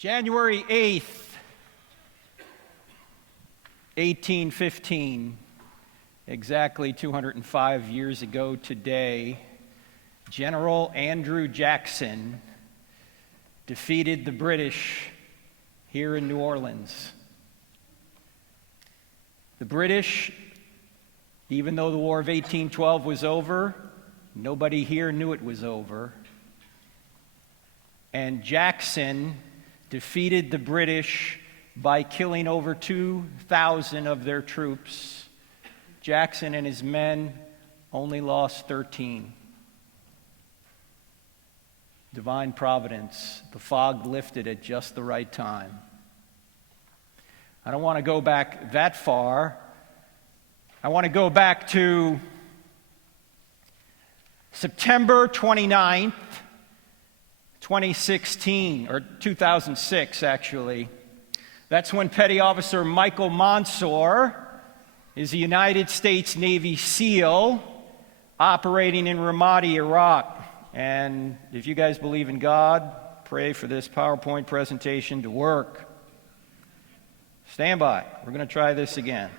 January 8th, 1815, exactly 205 years ago today, General Andrew Jackson defeated the British here in New Orleans. The British, even though the War of 1812 was over, nobody here knew it was over. And Jackson defeated the British by killing over 2,000 of their troops. Jackson and his men only lost 13. Divine providence. The fog lifted at just the right time. I don't want to go back that far. I want to go back to September 29th, 2016, or 2006, actually. That's when Petty Officer Michael Monsoor is a United States Navy SEAL operating in Ramadi, Iraq. And if you guys believe in God, pray for this PowerPoint presentation to work. Stand by. We're going to try this again.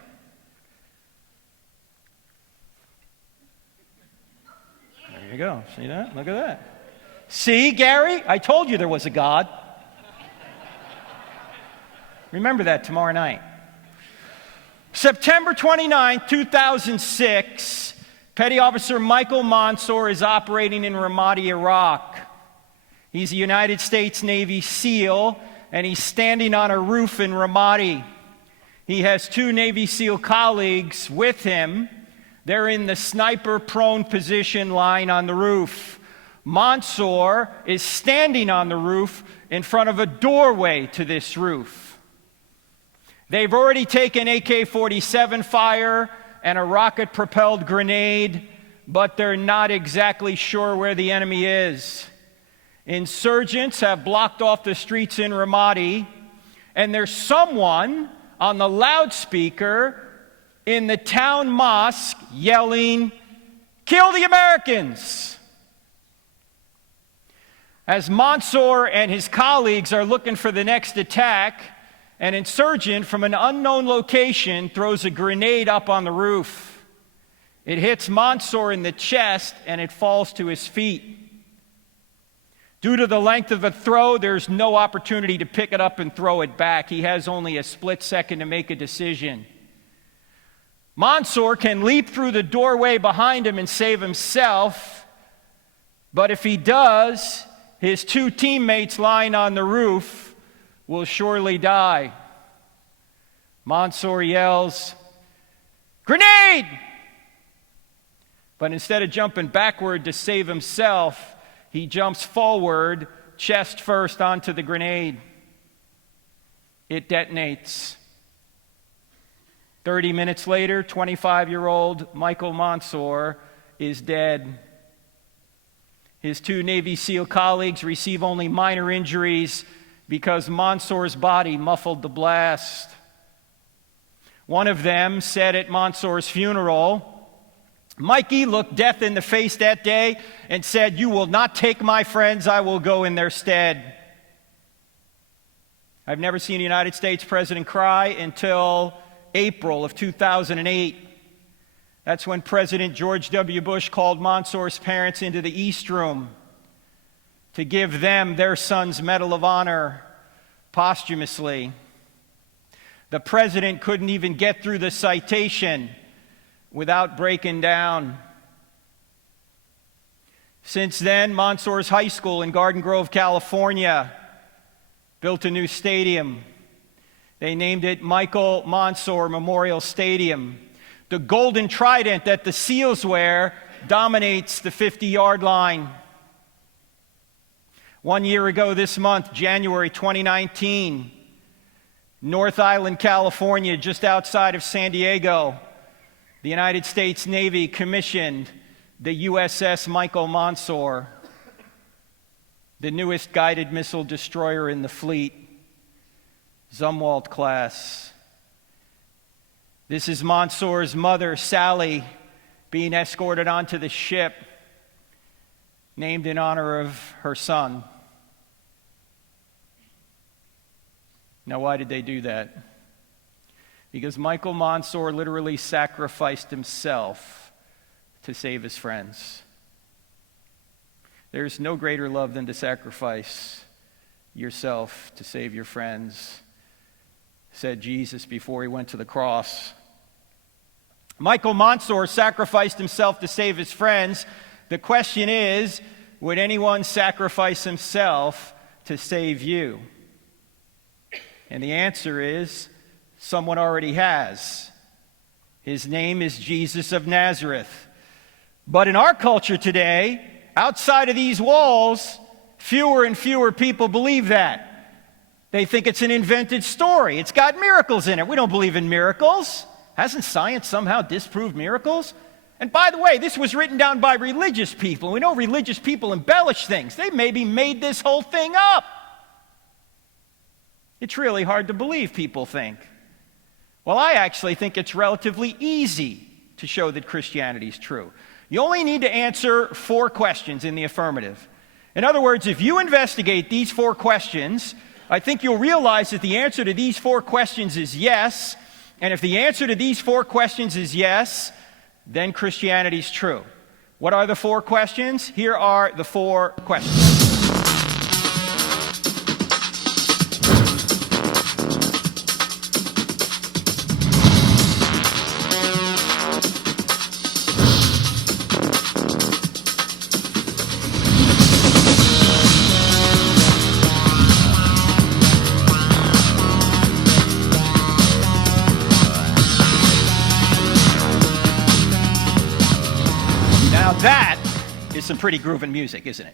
There you go. See that? Look at that. See, Gary? I told you there was a God. Remember that tomorrow night. September 29, 2006, Petty Officer Michael Monsoor is operating in Ramadi, Iraq. He's a United States Navy SEAL, and he's standing on a roof in Ramadi. He has two Navy SEAL colleagues with him. They're in the sniper-prone position lying on the roof. Monsoor is standing on the roof in front of a doorway to this roof. They've already taken AK-47 fire and a rocket-propelled grenade, but they're not exactly sure where the enemy is. Insurgents have blocked off the streets in Ramadi, and there's someone on the loudspeaker in the town mosque yelling, "Kill the Americans!" As Monsoor and his colleagues are looking for the next attack, an insurgent from an unknown location throws a grenade up on the roof. It hits Monsoor in the chest and it falls to his feet. Due to the length of the throw, there's no opportunity to pick it up and throw it back. He has only a split second to make a decision. Monsoor can leap through the doorway behind him and save himself, but if he does, his two teammates lying on the roof will surely die. Monsoor yells, "Grenade!" But instead of jumping backward to save himself, he jumps forward, chest first, onto the grenade. It detonates. 30 minutes later, 25-year-old Michael Monsoor is dead. His two Navy SEAL colleagues receive only minor injuries because Monsoor's body muffled the blast. One of them said at Monsoor's funeral, "Mikey looked death in the face that day and said, 'You will not take my friends, I will go in their stead.'" I've never seen a United States president cry until April of 2008. That's when President George W. Bush called Monsoor's parents into the East Room to give them their son's Medal of Honor posthumously. The president couldn't even get through the citation without breaking down. Since then, Monsoor's high school in Garden Grove, California, built a new stadium. They named it Michael Monsoor Memorial Stadium. The golden trident that the SEALs wear dominates the 50-yard line. 1 year ago this month, January 2019, North Island, California, just outside of San Diego, the United States Navy commissioned the USS Michael Monsoor, the newest guided missile destroyer in the fleet, Zumwalt class. This is Monsoor's mother, Sally, being escorted onto the ship, named in honor of her son. Now, why did they do that? Because Michael Monsoor literally sacrificed himself to save his friends. There's no greater love than to sacrifice yourself to save your friends, said Jesus before he went to the cross. Michael Monsoor sacrificed himself to save his friends. The question is, would anyone sacrifice himself to save you? And the answer is, someone already has. His name is Jesus of Nazareth. But in our culture today, outside of these walls, fewer and fewer people believe that. They think it's an invented story. It's got miracles in it. We don't believe in miracles. Hasn't science somehow disproved miracles? And by the way, this was written down by religious people. We know religious people embellish things. They maybe made this whole thing up. It's really hard to believe, people think. Well, I actually think it's relatively easy to show that Christianity is true. You only need to answer 4 questions in the affirmative. In other words, if you investigate these 4 questions, I think you'll realize that the answer to these 4 questions is yes. And if the answer to these 4 questions is yes, then Christianity is true. What are the 4 questions? Here are the 4 questions. That is some pretty grooving music, isn't it?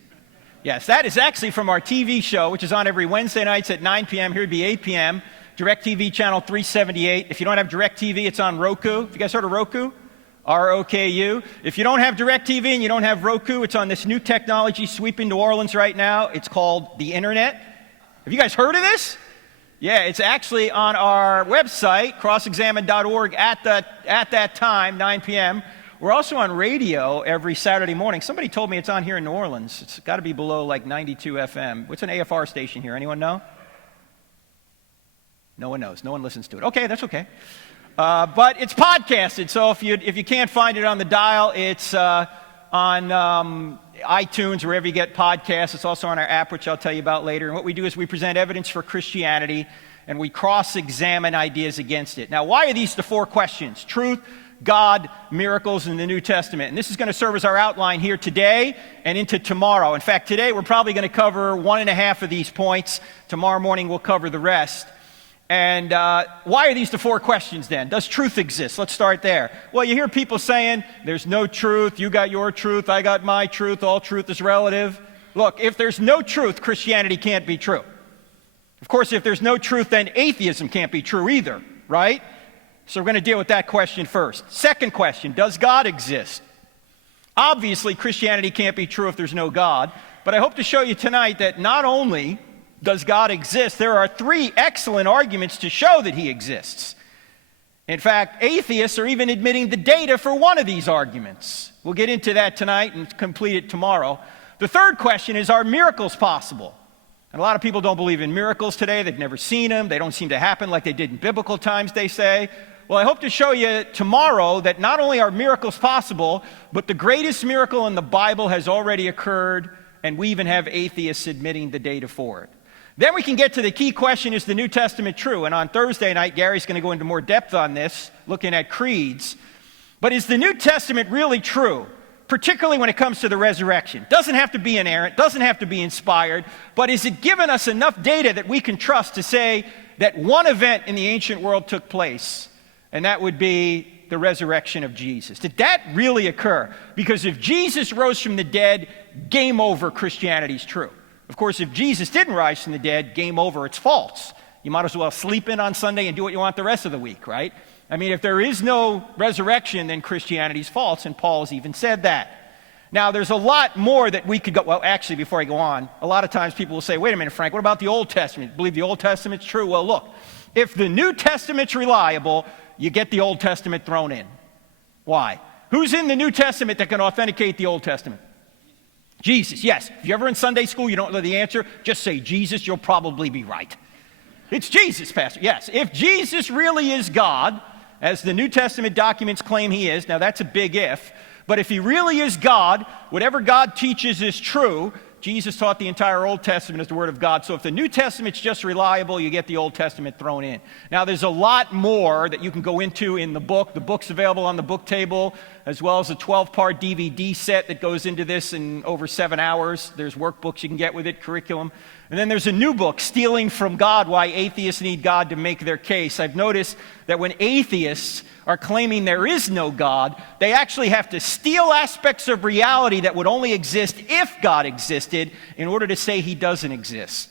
Yes, that is actually from our TV show, which is on every Wednesday nights at 9 p.m. Here would be 8 p.m. DirecTV channel 378. If you don't have DirecTV, it's on Roku. Have you guys heard of Roku? R-O-K-U. If you don't have DirecTV and you don't have Roku, it's on this new technology sweeping New Orleans right now. It's called the Internet. Have you guys heard of this? Yeah, it's actually on our website, crossexamined.org, at that time, 9 p.m. We're also on radio every Saturday morning. Somebody told me it's on here in New Orleans. It's got to be below like 92 FM. What's an AFR station here? Anyone know? No one knows. No one listens to it. Okay, that's okay. But it's podcasted, so if you can't find it on the dial, it's on iTunes, wherever you get podcasts. It's also on our app, which I'll tell you about later. And what we do is we present evidence for Christianity, and we cross-examine ideas against it. Now, why are these the 4 questions? Truth, God, miracles, and the New Testament. And this is going to serve as our outline here today and into tomorrow. In fact, today we're probably going to cover 1.5 of these points. Tomorrow morning we'll cover the rest. And why are these the 4 questions then? Does truth exist? Let's start there. Well, you hear people saying, there's no truth, you got your truth, I got my truth, all truth is relative. Look, if there's no truth, Christianity can't be true. Of course, if there's no truth, then atheism can't be true either, right? So we're going to deal with that question first. Second question, does God exist? Obviously, Christianity can't be true if there's no God, but I hope to show you tonight that not only does God exist, there are 3 excellent arguments to show that he exists. In fact, atheists are even admitting the data for one of these arguments. We'll get into that tonight and complete it tomorrow. The third question is, are miracles possible? And a lot of people don't believe in miracles today. They've never seen them. They don't seem to happen like they did in biblical times, they say. Well, I hope to show you tomorrow that not only are miracles possible, but the greatest miracle in the Bible has already occurred, and we even have atheists admitting the data for it. Then we can get to the key question, is the New Testament true? And on Thursday night, Gary's going to go into more depth on this, looking at creeds. But is the New Testament really true, particularly when it comes to the resurrection? Doesn't have to be inerrant, doesn't have to be inspired, but is it given us enough data that we can trust to say that one event in the ancient world took place, and that would be the resurrection of Jesus? Did that really occur? Because if Jesus rose from the dead, game over, Christianity's true. Of course, if Jesus didn't rise from the dead, game over, it's false. You might as well sleep in on Sunday and do what you want the rest of the week, right? I mean, if there is no resurrection, then Christianity's false, and Paul has even said that. Now, there's a lot more that we could go, well, actually, before I go on, a lot of times people will say, wait a minute, Frank, what about the Old Testament? Believe the Old Testament's true? Well, look, if the New Testament's reliable, you get the Old Testament thrown in. Why? Who's in the New Testament that can authenticate the Old Testament? Jesus, yes. If you're ever in Sunday school, you don't know the answer, just say Jesus, you'll probably be right. It's Jesus, Pastor. Yes, if Jesus really is God, as the New Testament documents claim he is, now that's a big if, but if he really is God, whatever God teaches is true. Jesus taught the entire Old Testament as the Word of God. So if the New Testament's just reliable, you get the Old Testament thrown in. Now there's a lot more that you can go into in the book. The book's available on the book table, as well as a 12-part DVD set that goes into this in over 7 hours. There's workbooks you can get with it, curriculum. And then there's a new book, Stealing from God, Why Atheists Need God to Make Their Case. I've noticed that when atheists are claiming there is no God, they actually have to steal aspects of reality that would only exist if God existed in order to say he doesn't exist.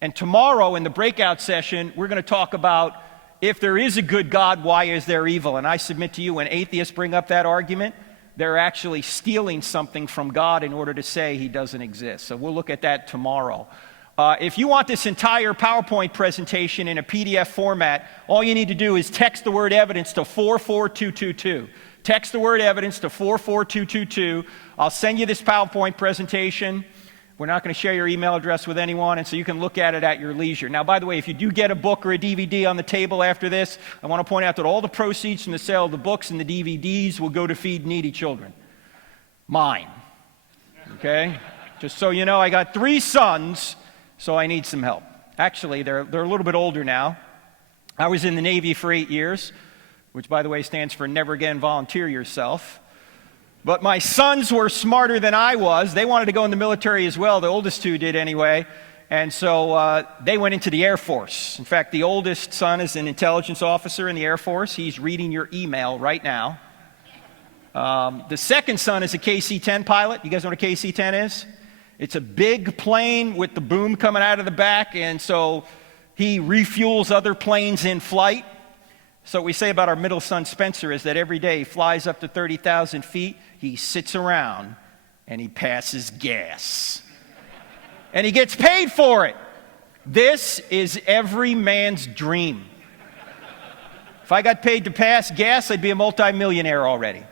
And tomorrow in the breakout session, we're going to talk about if there is a good God, why is there evil? And I submit to you, when atheists bring up that argument, they're actually stealing something from God in order to say he doesn't exist. So we'll look at that tomorrow. If you want this entire PowerPoint presentation in a PDF format, all you need to do is text the word evidence to 44222. Text the word evidence to 44222. I'll send you this PowerPoint presentation. We're not going to share your email address with anyone, and so you can look at it at your leisure. Now, by the way, if you do get a book or a DVD on the table after this, I want to point out that all the proceeds from the sale of the books and the DVDs will go to feed needy children. Mine. Okay? Just so you know, I got 3 sons, so I need some help. Actually, they're a little bit older now. I was in the Navy for 8 years, which, by the way, stands for Never Again Volunteer Yourself. But my sons were smarter than I was. They wanted to go in the military as well. The oldest 2 did anyway. And so they went into the Air Force. In fact, the oldest son is an intelligence officer in the Air Force. He's reading your email right now. The second son is a KC-10 pilot. You guys know what a KC-10 is? It's a big plane with the boom coming out of the back, and so he refuels other planes in flight. So what we say about our middle son, Spencer, is that every day he flies up to 30,000 feet, he sits around, and he passes gas. And he gets paid for it. This is every man's dream. If I got paid to pass gas, I'd be a multimillionaire already.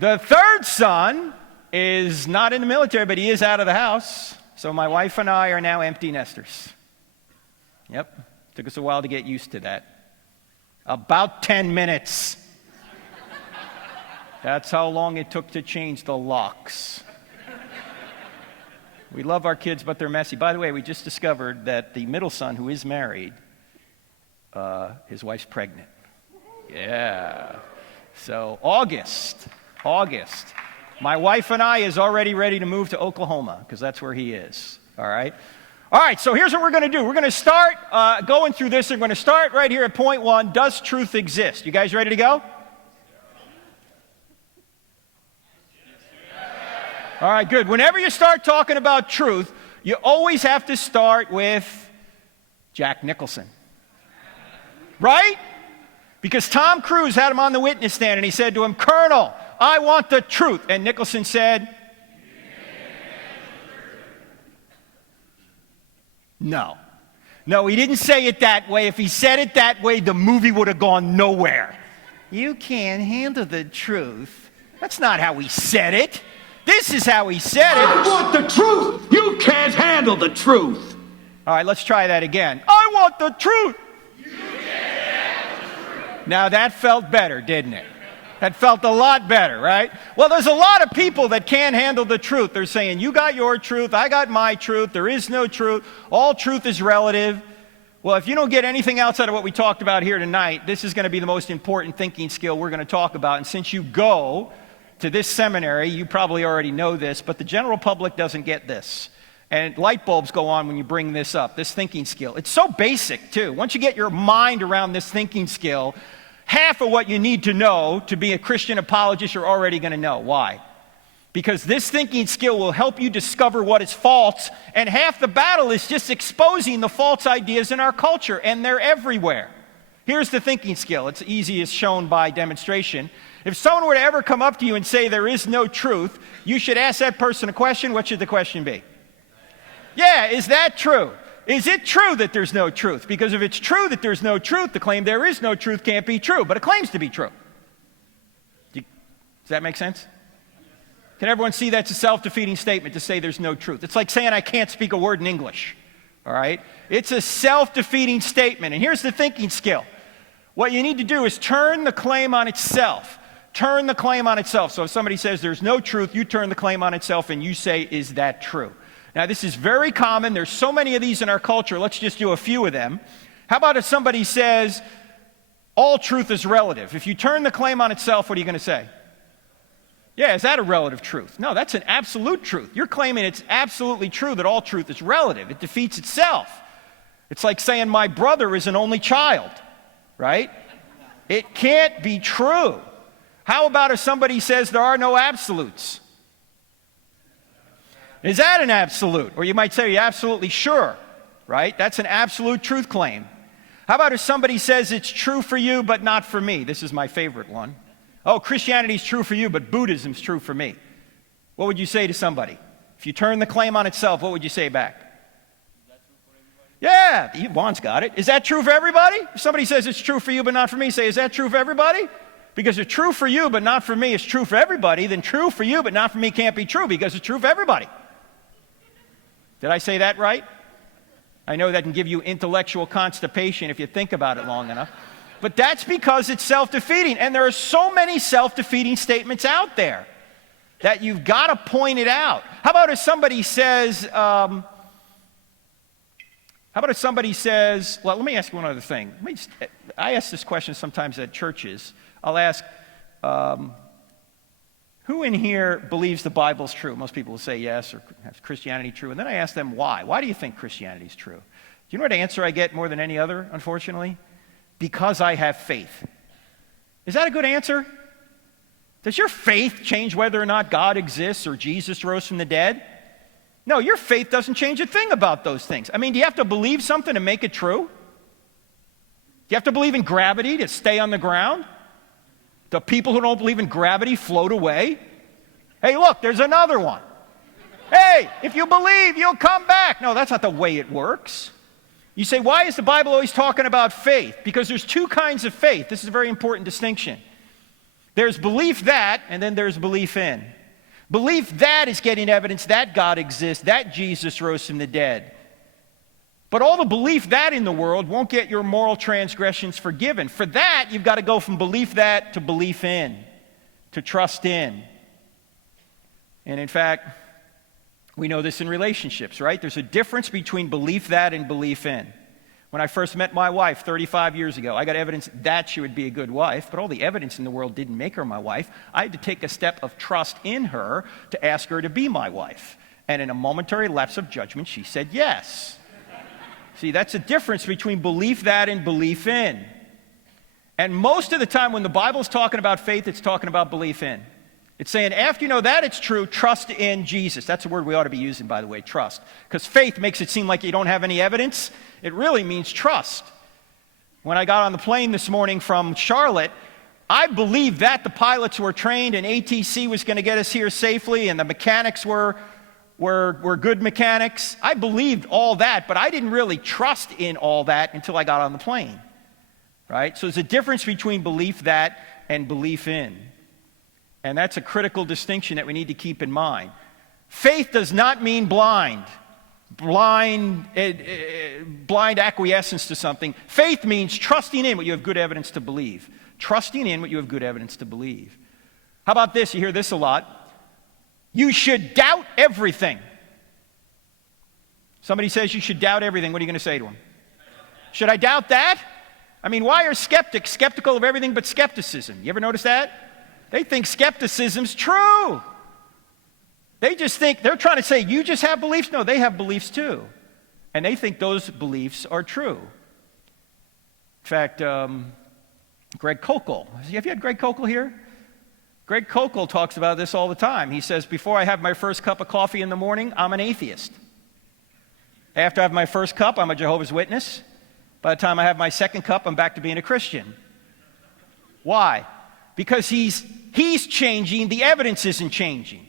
The third son is not in the military, but he is out of the house. So my wife and I are now empty nesters. Yep, took us a while to get used to that. About 10 minutes. That's how long it took to change the locks. We love our kids, but they're messy. By the way, we just discovered that the middle son, who is married, his wife's pregnant. Yeah. So August. My wife and I is already ready to move to Oklahoma because that's where he is. All right? All right, so here's what we're going to do. We're going to start going through this. We're going to start right here at point 1. Does truth exist? You guys ready to go? All right, good. Whenever you start talking about truth, you always have to start with Jack Nicholson. Right? Because Tom Cruise had him on the witness stand and he said to him, "Colonel, I want the truth." And Nicholson said, No, he didn't say it that way. If he said it that way, the movie would have gone nowhere. You can't handle the truth. That's not how he said it. This is how he said it. I want the truth. You can't handle the truth. All right, let's try that again. I want the truth. You can't handle the truth. Now that felt better, didn't it? That felt a lot better, right? Well, there's a lot of people that can't handle the truth. They're saying, you got your truth, I got my truth, there is no truth, all truth is relative. Well, if you don't get anything else out of what we talked about here tonight, this is going to be the most important thinking skill we're going to talk about. And since you go to this seminary, you probably already know this, but the general public doesn't get this. And light bulbs go on when you bring this up, this thinking skill. It's so basic, too. Once you get your mind around this thinking skill, half of what you need to know to be a Christian apologist, you're already going to know. Why? Because this thinking skill will help you discover what is false, and half the battle is just exposing the false ideas in our culture, and they're everywhere. Here's the thinking skill. It's easy as shown by demonstration. If someone were to ever come up to you and say there is no truth, you should ask that person a question. What should the question be? Yeah, is that true? Is it true that there's no truth? Because if it's true that there's no truth, the claim there is no truth can't be true, but it claims to be true. Does that make sense? Can everyone see that's a self-defeating statement to say there's no truth? It's like saying I can't speak a word in English. all right? It's a self-defeating statement. And here's the thinking skill. What you need to do is turn the claim on itself. Turn the claim on itself. So if somebody says there's no truth, you turn the claim on itself and you say, is that true? Now, this is very common. There's so many of these in our culture. Let's just do a few of them. How about if somebody says, all truth is relative? If you turn the claim on itself, what are you going to say? Yeah, is that a relative truth? No, that's an absolute truth. You're claiming it's absolutely true that all truth is relative. It defeats itself. It's like saying my brother is an only child, right? It can't be true. How about if somebody says there are no absolutes? Is that an absolute? Or you might say, you're absolutely sure, right? That's an absolute truth claim. How about if somebody says it's true for you but not for me? This is my favorite one. Oh, Christianity's true for you, but Buddhism's true for me. What would you say to somebody? If you turn the claim on itself, what would you say back? Is that true for everybody? Yeah, Juan's got it. Is that true for everybody? If somebody says it's true for you but not for me, say, is that true for everybody? Because if true for you but not for me is true for everybody, then true for you but not for me can't be true because it's true for everybody. Did I say that right? I know that can give you intellectual constipation if you think about it long enough. But that's because it's self-defeating. And there are so many self-defeating statements out there that you've got to point it out. How about if somebody says, well, let me ask you one other thing. I ask this question sometimes at churches. I'll ask, who in here believes the Bible's true? Most people will say yes, or is Christianity true? And then I ask them why. Why do you think Christianity is true? Do you know what answer I get more than any other, unfortunately? Because I have faith. Is that a good answer? Does your faith change whether or not God exists or Jesus rose from the dead? No, your faith doesn't change a thing about those things. I mean, do you have to believe something to make it true? Do you have to believe in gravity to stay on the ground? Do people who don't believe in gravity float away? Hey, look, there's another one. Hey, if you believe, you'll come back. No, that's not the way it works. You say, why is the Bible always talking about faith? Because there's two kinds of faith. This is a very important distinction. There's belief that, and then there's belief in. Belief that is getting evidence that God exists, that Jesus rose from the dead. But all the belief that in the world won't get your moral transgressions forgiven. For that, you've got to go from belief that to belief in, to trust in. And in fact, we know this in relationships, right? There's a difference between belief that and belief in. When I first met my wife 35 years ago, I got evidence that she would be a good wife, but all the evidence in the world didn't make her my wife. I had to take a step of trust in her to ask her to be my wife. And in a momentary lapse of judgment, she said yes. See, that's a difference between belief that and belief in. And most of the time when the Bible's talking about faith, it's talking about belief in. It's saying, after you know that it's true, trust in Jesus. That's a word we ought to be using, by the way, trust. Because faith makes it seem like you don't have any evidence. It really means trust. When I got on the plane this morning from Charlotte, I believed that the pilots were trained and ATC was going to get us here safely and the mechanics were good mechanics. I believed all that, but I didn't really trust in all that until I got on the plane. Right? So there's a difference between belief that and belief in. And that's a critical distinction that we need to keep in mind. Faith does not mean blind acquiescence to something. Faith means trusting in what you have good evidence to believe. Trusting in what you have good evidence to believe. How about this? You hear this a lot. You should doubt everything. Somebody says you should doubt everything. What are you going to say to them? Should I doubt that? I mean, why are skeptics skeptical of everything but skepticism? You ever notice that? They think skepticism's true. They just think, they're trying to say, you just have beliefs? No, they have beliefs too. And they think those beliefs are true. In fact, Greg Koukl, have you had Greg Koukl here? Greg Koukl talks about this all the time. He says, before I have my first cup of coffee in the morning, I'm an atheist. After I have my first cup, I'm a Jehovah's Witness. By the time I have my second cup, I'm back to being a Christian. Why? Because he's changing, the evidence isn't changing.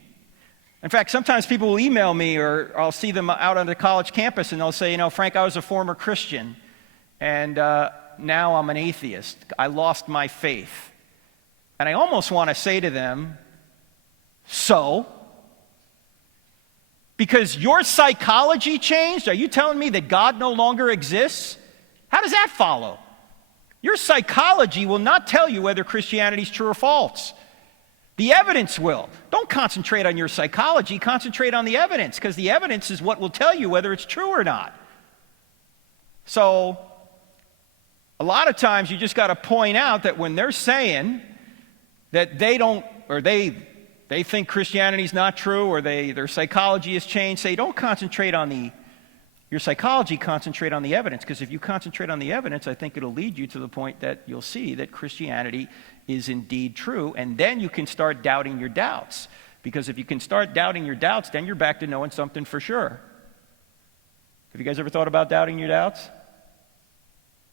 In fact, sometimes people will email me or I'll see them out on the college campus and they'll say, you know, Frank, I was a former Christian and now I'm an atheist. I lost my faith. And I almost want to say to them, so? Because your psychology changed? Are you telling me that God no longer exists? How does that follow? Your psychology will not tell you whether Christianity is true or false. The evidence will. Don't concentrate on your psychology, concentrate on the evidence, because the evidence is what will tell you whether it's true or not. So, a lot of times you just got to point out that when they're saying that they don't, or they think Christianity is not true, or their psychology has changed, say, don't concentrate on your psychology, concentrate on the evidence, because if you concentrate on the evidence, I think it'll lead you to the point that you'll see that Christianity is indeed true, and then you can start doubting your doubts. Because if you can start doubting your doubts, then you're back to knowing something for sure. Have you guys ever thought about doubting your doubts?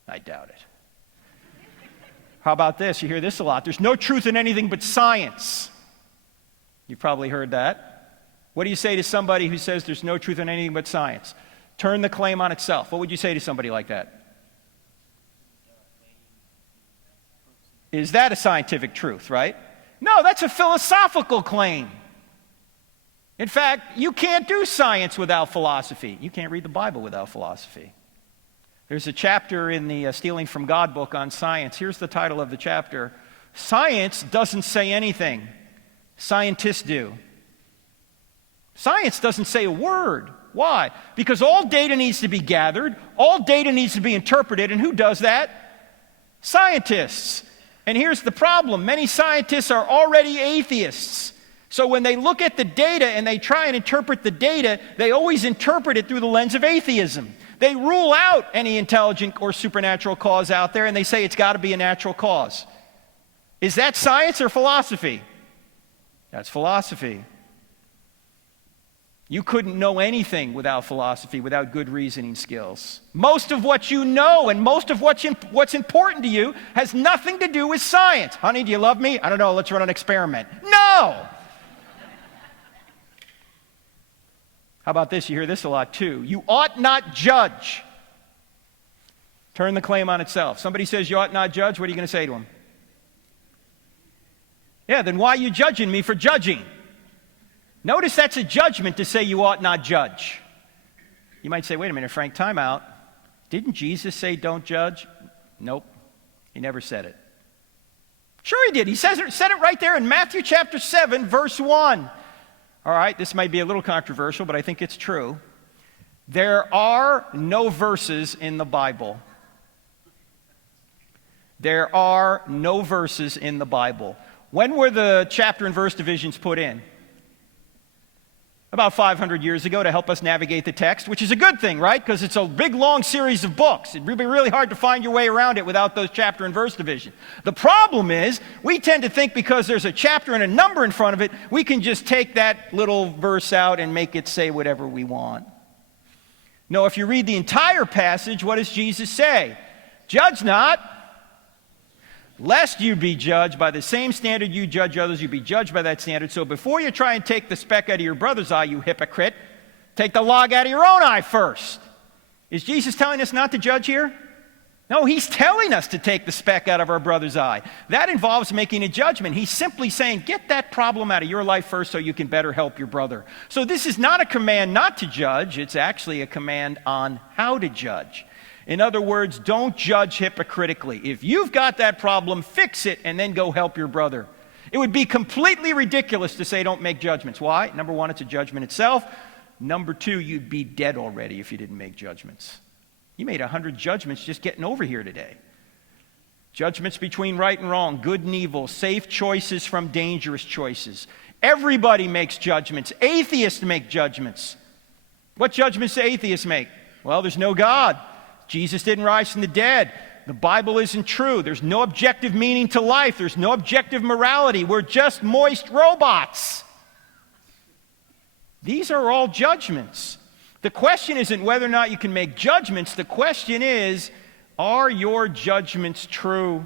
I doubt it. How about this? You hear this a lot. There's no truth in anything but science. You've probably heard that. What do you say to somebody who says there's no truth in anything but science? Turn the claim on itself. What would you say to somebody like that? Is that a scientific truth, right? No, that's a philosophical claim. In fact, you can't do science without philosophy. You can't read the Bible without philosophy. There's a chapter in the Stealing from God book on science. Here's the title of the chapter. Science doesn't say anything. Scientists do. Science doesn't say a word. Why? Because all data needs to be gathered, all data needs to be interpreted, and who does that? Scientists. And here's the problem. Many scientists are already atheists. So when they look at the data and they try and interpret the data, they always interpret it through the lens of atheism. They rule out any intelligent or supernatural cause out there, and they say it's got to be a natural cause. Is that science or philosophy? That's philosophy. You couldn't know anything without philosophy, without good reasoning skills. Most of what you know and most of what's important to you has nothing to do with science. Honey, do you love me? I don't know, let's run an experiment. No! How about this? You hear this a lot too. You ought not judge. Turn the claim on itself. Somebody says you ought not judge, what are you going to say to them? Yeah, then why are you judging me for judging? Notice that's a judgment to say you ought not judge. You might say, wait a minute, Frank, time out. Didn't Jesus say don't judge? Nope, he never said it. Sure he did. He said it right there in Matthew chapter 7, verse 1. All right, this might be a little controversial, but I think it's true. There are no verses in the Bible. There are no verses in the Bible. When were the chapter and verse divisions put in? About 500 years ago to help us navigate the text, which is a good thing, right? Because it's a big, long series of books. It'd be really hard to find your way around it without those chapter and verse divisions. The problem is, we tend to think because there's a chapter and a number in front of it, we can just take that little verse out and make it say whatever we want. No, if you read the entire passage, what does Jesus say? Judge not, lest you be judged by the same standard you judge others, you be judged by that standard. So before you try and take the speck out of your brother's eye, you hypocrite, take the log out of your own eye first. Is Jesus telling us not to judge here? No, he's telling us to take the speck out of our brother's eye. That involves making a judgment. He's simply saying, get that problem out of your life first so you can better help your brother. So this is not a command not to judge. It's actually a command on how to judge. In other words, don't judge hypocritically. If you've got that problem, fix it and then go help your brother. It would be completely ridiculous to say don't make judgments. Why? Number one, it's a judgment itself. Number two, you'd be dead already if you didn't make judgments. You made 100 judgments just getting over here today. Judgments between right and wrong, good and evil, safe choices from dangerous choices. Everybody makes judgments. Atheists make judgments. What judgments do atheists make? Well, there's no God. Jesus didn't rise from the dead. The Bible isn't true. There's no objective meaning to life. There's no objective morality. We're just moist robots. These are all judgments. The question isn't whether or not you can make judgments. The question is, are your judgments true?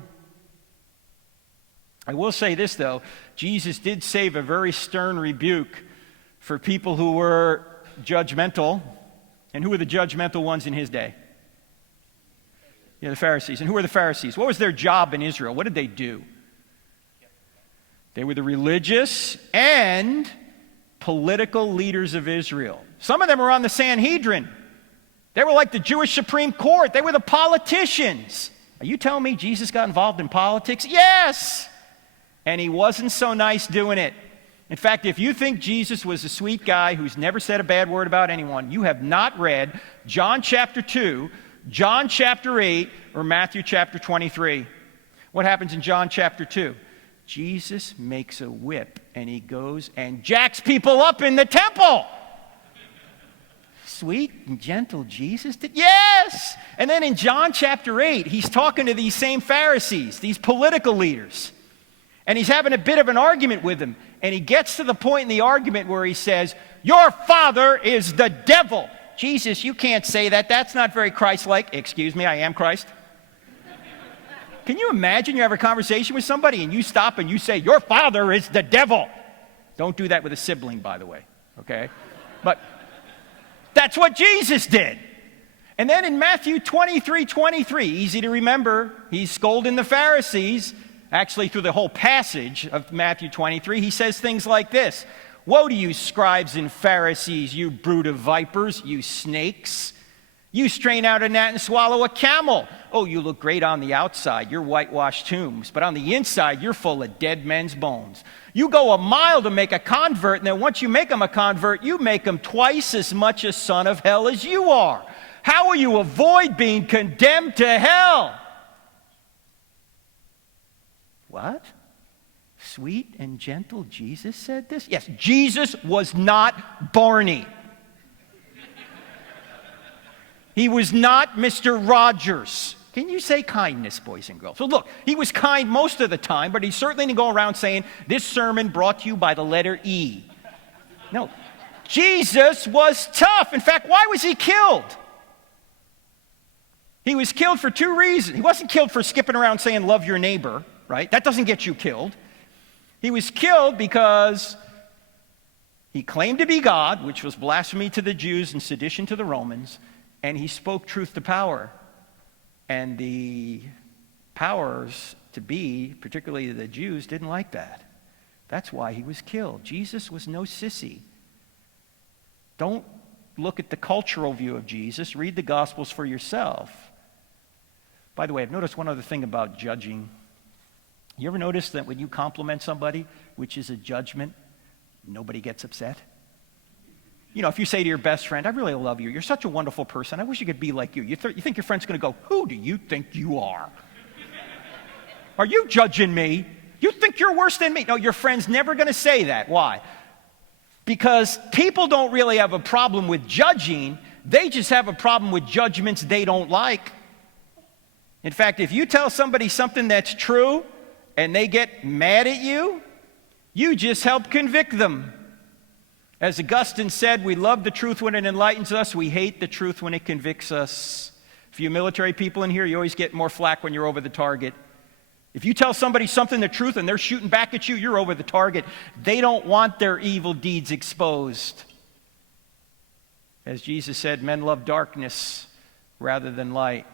I will say this, though. Jesus did save a very stern rebuke for people who were judgmental. And who were the judgmental ones in his day? Yeah, the Pharisees. And who were the Pharisees? What was their job in Israel? What did they do? They were the religious and political leaders of Israel. Some of them were on the Sanhedrin. They were like the Jewish Supreme Court. They were the politicians. Are you telling me Jesus got involved in politics? Yes! And he wasn't so nice doing it. In fact, if you think Jesus was a sweet guy who's never said a bad word about anyone, you have not read John chapter 2, John chapter 8, or Matthew chapter 23. What happens in John chapter 2? Jesus makes a whip and he goes and jacks people up in the temple. Sweet and gentle Jesus did? Yes! And then in John chapter 8, he's talking to these same Pharisees, these political leaders. And he's having a bit of an argument with them. And he gets to the point in the argument where he says, "Your father is the devil." Jesus, you can't say that. That's not very Christ-like. Excuse me, I am Christ. Can you imagine you have a conversation with somebody and you stop and you say, "Your father is the devil"? Don't do that with a sibling, by the way, okay? But that's what Jesus did. And then in Matthew 23:23, easy to remember, he's scolding the Pharisees. Actually, through the whole passage of Matthew 23, he says things like this: "Woe to you, scribes and Pharisees, you brood of vipers, you snakes! You strain out a gnat and swallow a camel. Oh, you look great on the outside, you're whitewashed tombs, but on the inside, you're full of dead men's bones. You go a mile to make a convert, and then once you make him a convert, you make him twice as much a son of hell as you are. How will you avoid being condemned to hell?" What? Sweet and gentle Jesus said this? Yes, Jesus was not Barney. He was not Mr. Rogers. Can you say kindness, boys and girls? So look, he was kind most of the time, but he certainly didn't go around saying, "This sermon brought to you by the letter E." No, Jesus was tough. In fact, why was he killed? He was killed for two reasons. He wasn't killed for skipping around saying, "Love your neighbor," right? That doesn't get you killed. He was killed because he claimed to be God, which was blasphemy to the Jews and sedition to the Romans, and he spoke truth to power. And the powers to be, particularly the Jews, didn't like that. That's why he was killed. Jesus was no sissy. Don't look at the cultural view of Jesus. Read the Gospels for yourself. By the way, I've noticed one other thing about judging. You ever notice that when you compliment somebody, which is a judgment, nobody gets upset? You know, if you say to your best friend, "I really love you. You're such a wonderful person. I wish you could be like you." You think your friend's going to go, "Who do you think you are? Are you judging me? You think you're worse than me?" No, your friend's never going to say that. Why? Because people don't really have a problem with judging. They just have a problem with judgments they don't like. In fact, if you tell somebody something that's true and they get mad at you, you just help convict them. As Augustine said, we love the truth when it enlightens us. We hate the truth when it convicts us. For you military people in here, you always get more flack when you're over the target. If you tell somebody something the truth and they're shooting back at you, you're over the target. They don't want their evil deeds exposed. As Jesus said, men love darkness rather than light.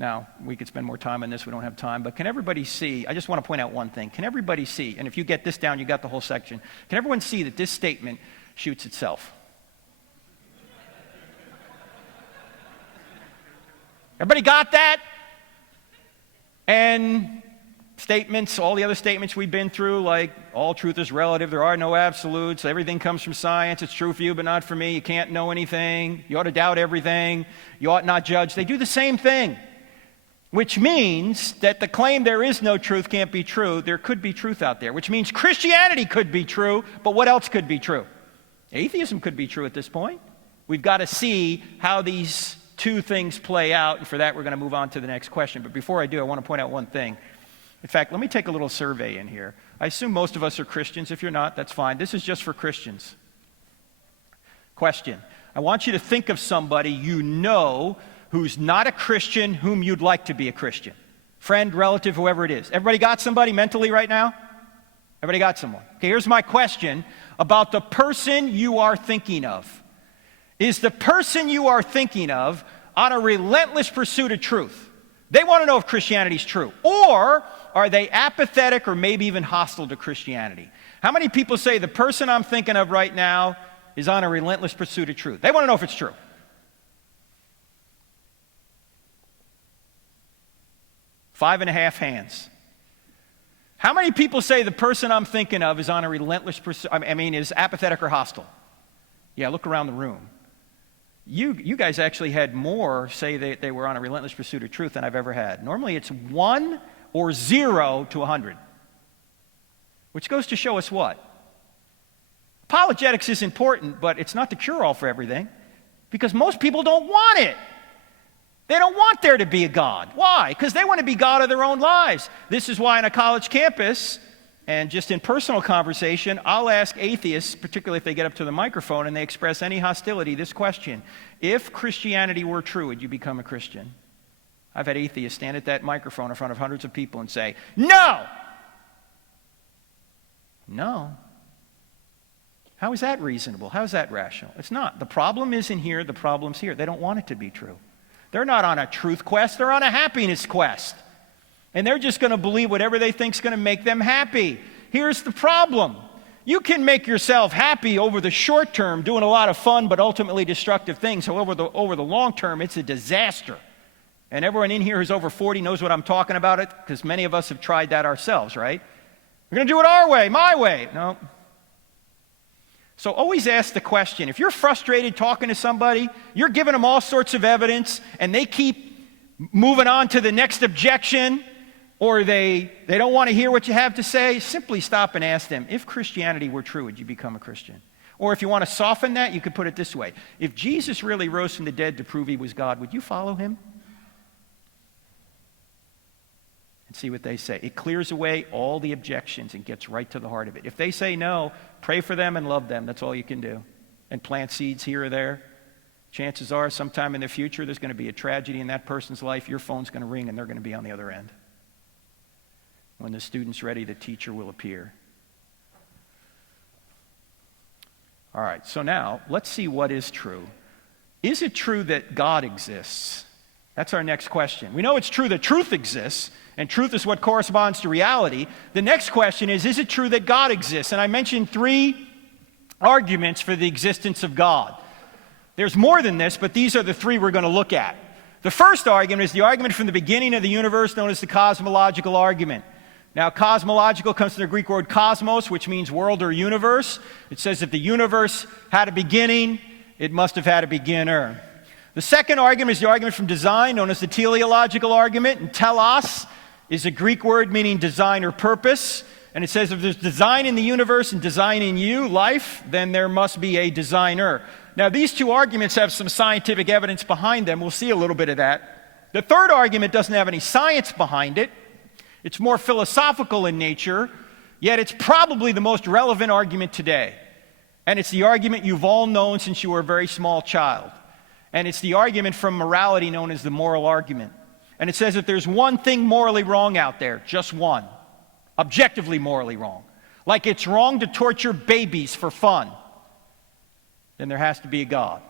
Now, we could spend more time on this. We don't have time. But can everybody see? I just want to point out one thing. Can everybody see? And if you get this down, you got the whole section. Can everyone see that this statement shoots itself? Everybody got that? And statements, all the other statements we've been through, like all truth is relative, there are no absolutes, everything comes from science, it's true for you but not for me, you can't know anything, you ought to doubt everything, you ought not judge. They do the same thing. Which means that the claim there is no truth can't be true. There could be truth out there, which means Christianity could be true, but what else could be true? Atheism could be true at this point. We've got to see how these two things play out, and for that we're going to move on to the next question. But before I do, I want to point out one thing. In fact, let me take a little survey in here. I assume most of us are Christians. If you're not, that's fine. This is just for Christians. Question. I want you to think of somebody you know who's not a Christian whom you'd like to be a Christian. Friend, relative, whoever it is. Everybody got somebody mentally right now? Everybody got someone? Okay, here's my question about the person you are thinking of. Is the person you are thinking of on a relentless pursuit of truth? They want to know if Christianity is true. Or are they apathetic or maybe even hostile to Christianity? How many people say the person I'm thinking of right now is on a relentless pursuit of truth? They want to know if it's true. Five and a half hands. How many people say the person I'm thinking of is on a relentless pursuit, is apathetic or hostile? Yeah, look around the room. You guys actually had more say that they were on a relentless pursuit of truth than I've ever had. Normally it's 1 or 0 to 100. Which goes to show us what? Apologetics is important, but it's not the cure-all for everything, because most people don't want it. They don't want there to be a God. Why? Because they want to be God of their own lives. This is why on a college campus, and just in personal conversation, I'll ask atheists, particularly if they get up to the microphone and they express any hostility, this question: if Christianity were true, would you become a Christian? I've had atheists stand at that microphone in front of hundreds of people and say, no! No. How is that reasonable? How is that rational? It's not. The problem isn't here, the problem's here. They don't want it to be true. They're not on a truth quest, they're on a happiness quest. And they're just going to believe whatever they think is going to make them happy. Here's the problem. You can make yourself happy over the short term, doing a lot of fun but ultimately destructive things. However, over the long term, it's a disaster. And everyone in here who's over 40 knows what I'm talking about, it, because many of us have tried that ourselves, right? We're going to do it our way, my way. No. So always ask the question. If you're frustrated talking to somebody, you're giving them all sorts of evidence, and they keep moving on to the next objection, or they don't want to hear what you have to say, simply stop and ask them, if Christianity were true, would you become a Christian? Or if you want to soften that, you could put it this way. If Jesus really rose from the dead to prove he was God, would you follow him? And see what they say. It clears away all the objections and gets right to the heart of it. If they say no, pray for them and love them. That's all you can do. And plant seeds here or there. Chances are sometime in the future there's going to be a tragedy in that person's life. Your phone's going to ring and they're going to be on the other end. When the student's ready, the teacher will appear. All right, so now let's see what is true. Is it true that God exists? That's our next question. We know it's true that truth exists, and truth is what corresponds to reality. The next question is it true that God exists? And I mentioned 3 arguments for the existence of God. There's more than this, but these are the 3 we're going to look at. The first argument is the argument from the beginning of the universe, known as the cosmological argument. Now, cosmological comes from the Greek word cosmos, which means world or universe. It says if the universe had a beginning, it must have had a beginner. The second argument is the argument from design, known as the teleological argument. And telos is a Greek word meaning design or purpose. And it says if there's design in the universe and design in you, life, then there must be a designer. Now, these 2 arguments have some scientific evidence behind them. We'll see a little bit of that. The third argument doesn't have any science behind it. It's more philosophical in nature, yet it's probably the most relevant argument today. And it's the argument you've all known since you were a very small child. And it's the argument from morality known as the moral argument. And it says if there's one thing morally wrong out there, just one, objectively morally wrong, like it's wrong to torture babies for fun, then there has to be a God.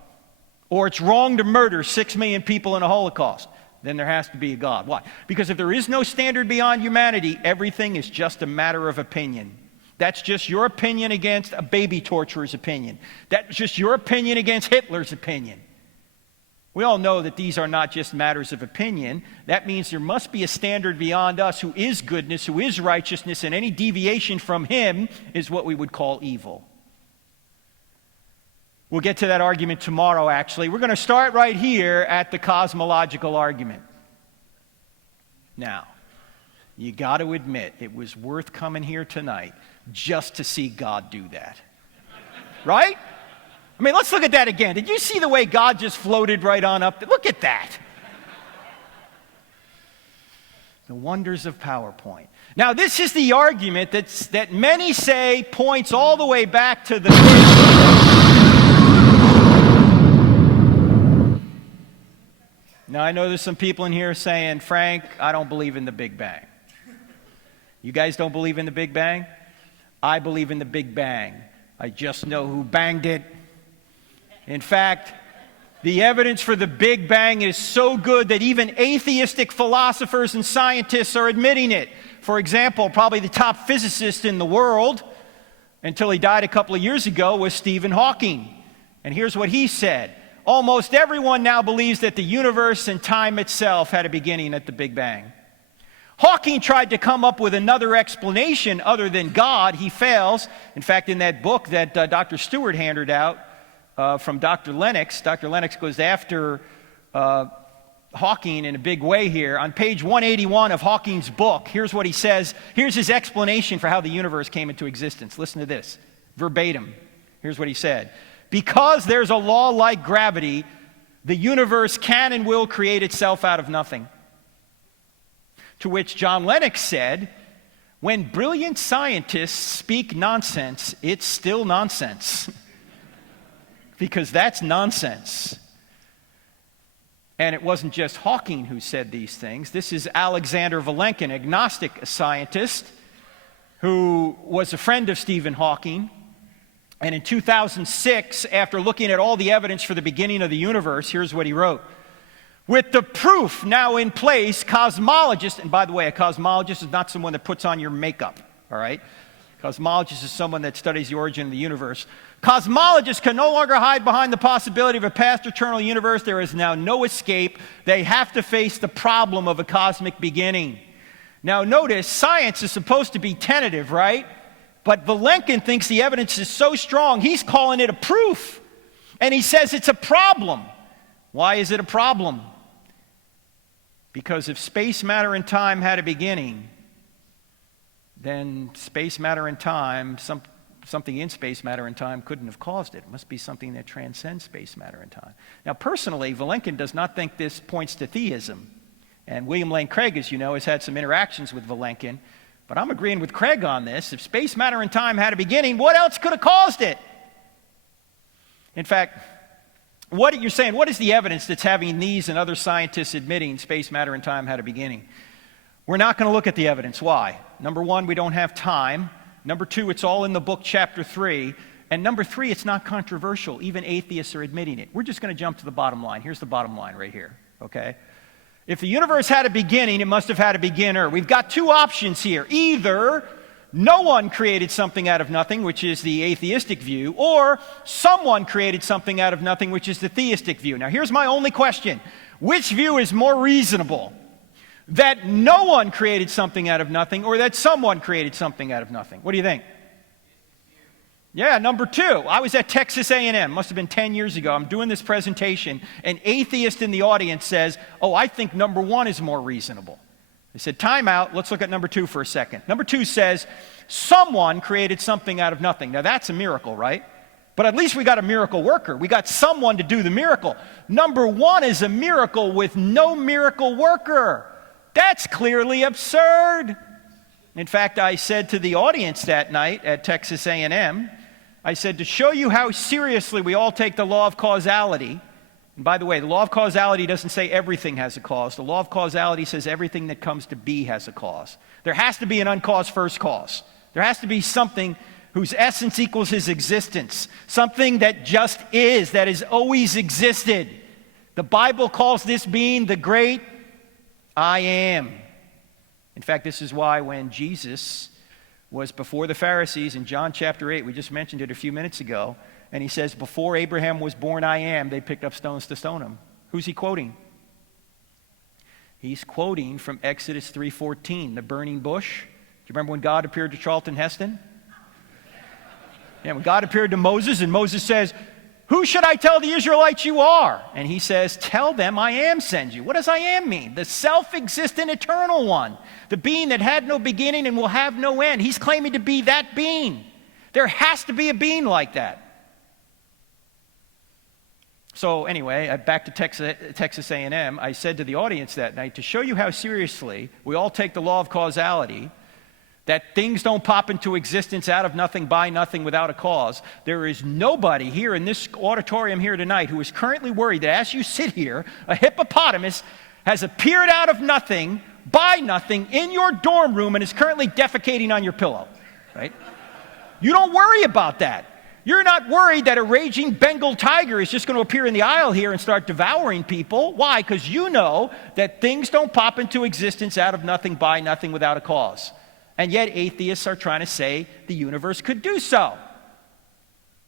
Or it's wrong to murder 6 million people in a Holocaust, then there has to be a God. Why? Because if there is no standard beyond humanity, everything is just a matter of opinion. That's just your opinion against a baby torturer's opinion. That's just your opinion against Hitler's opinion. We all know that these are not just matters of opinion. That means there must be a standard beyond us who is goodness, who is righteousness, and any deviation from him is what we would call evil. We'll get to that argument tomorrow, actually. We're going to start right here at the cosmological argument. Now, you got to admit, it was worth coming here tonight just to see God do that. Right? I mean, let's look at that again. Did you see the way God just floated right on up? Look at that. The wonders of PowerPoint. Now, this is the argument that many say points all the way back to the... Now, I know there's some people in here saying, Frank, I don't believe in the Big Bang. You guys don't believe in the Big Bang? I believe in the Big Bang. I just know who banged it. In fact, The evidence for the Big Bang is so good that even atheistic philosophers and scientists are admitting it. For example, probably the top physicist in the world, until he died a couple of years ago, was Stephen Hawking. And here's what he said. Almost everyone now believes that the universe and time itself had a beginning at the Big Bang. Hawking tried to come up with another explanation other than God. He fails. In fact, in that book that Dr. Stewart handed out from Dr. Lennox goes after Hawking in a big way here. On page 181 of Hawking's book, here's what he says. Here's his explanation for how the universe came into existence. Listen to this, verbatim. Here's what he said. Because there's a law like gravity, the universe can and will create itself out of nothing. To which John Lennox said, when brilliant scientists speak nonsense, it's still nonsense. Because that's nonsense. And it wasn't just Hawking who said these things. This is Alexander Vilenkin, agnostic scientist, who was a friend of Stephen Hawking. And in 2006, after looking at all the evidence for the beginning of the universe, here's what he wrote. With the proof now in place, cosmologists, and by the way, a cosmologist is not someone that puts on your makeup, all right? Cosmologist is someone that studies the origin of the universe. Cosmologists can no longer hide behind the possibility of a past eternal universe. There is now no escape. They have to face the problem of a cosmic beginning. Now notice, science is supposed to be tentative, right? But Vilenkin thinks the evidence is so strong, he's calling it a proof. And he says it's a problem. Why is it a problem? Because if space, matter, and time had a beginning, then space, matter, and time, something in space, matter, and time couldn't have caused it. It must be something that transcends space, matter, and time. Now, personally, Vilenkin does not think this points to theism. And William Lane Craig, as you know, has had some interactions with Vilenkin. But I'm agreeing with Craig on this. If space, matter, and time had a beginning, what else could have caused it? In fact, what you're saying, what is the evidence that's having these and other scientists admitting space, matter, and time had a beginning? We're not going to look at the evidence. Why? Number one, we don't have time. Number two, it's all in the book, chapter 3. And number three, it's not controversial. Even atheists are admitting it. We're just going to jump to the bottom line. Here's the bottom line right here, okay? If the universe had a beginning, it must have had a beginner. We've got two options here. Either no one created something out of nothing, which is the atheistic view, or someone created something out of nothing, which is the theistic view. Now, here's my only question. Which view is more reasonable? That no one created something out of nothing, or that someone created something out of nothing? What do you think? Yeah, number two. I was at Texas A&M, must have been 10 years ago. I'm doing this presentation. An atheist in the audience says, oh, I think number one is more reasonable. I said, time out, let's look at number two for a second. Number two says, someone created something out of nothing. Now that's a miracle, right? But at least we got a miracle worker. We got someone to do the miracle. Number one is a miracle with no miracle worker. That's clearly absurd. In fact, I said to the audience that night at Texas A&M, I said, to show you how seriously we all take the law of causality. And by the way, the law of causality doesn't say everything has a cause. The law of causality says everything that comes to be has a cause. There has to be an uncaused first cause. There has to be something whose essence equals his existence. Something that just is, that has always existed. The Bible calls this being the great I am. In fact, this is why when Jesus was before the Pharisees in John chapter 8, we just mentioned it a few minutes ago, and he says, before Abraham was born, I am, they picked up stones to stone him. Who's he quoting? He's quoting from Exodus 3:14, the burning bush. Do you remember when God appeared to Charlton Heston? Yeah, when God appeared to Moses, and Moses says, who should I tell the Israelites you are? And he says, tell them I am sends you. What does I am mean? The self-existent eternal one. The being that had no beginning and will have no end. He's claiming to be that being. There has to be a being like that. So anyway, back to Texas A&M, I said to the audience that night, to show you how seriously we all take the law of causality, that things don't pop into existence out of nothing, by nothing, without a cause. There is nobody here in this auditorium here tonight who is currently worried that as you sit here, a hippopotamus has appeared out of nothing, by nothing, in your dorm room and is currently defecating on your pillow, right? You don't worry about that. You're not worried that a raging Bengal tiger is just going to appear in the aisle here and start devouring people. Why? Because you know that things don't pop into existence out of nothing, by nothing, without a cause. And yet atheists are trying to say the universe could do so.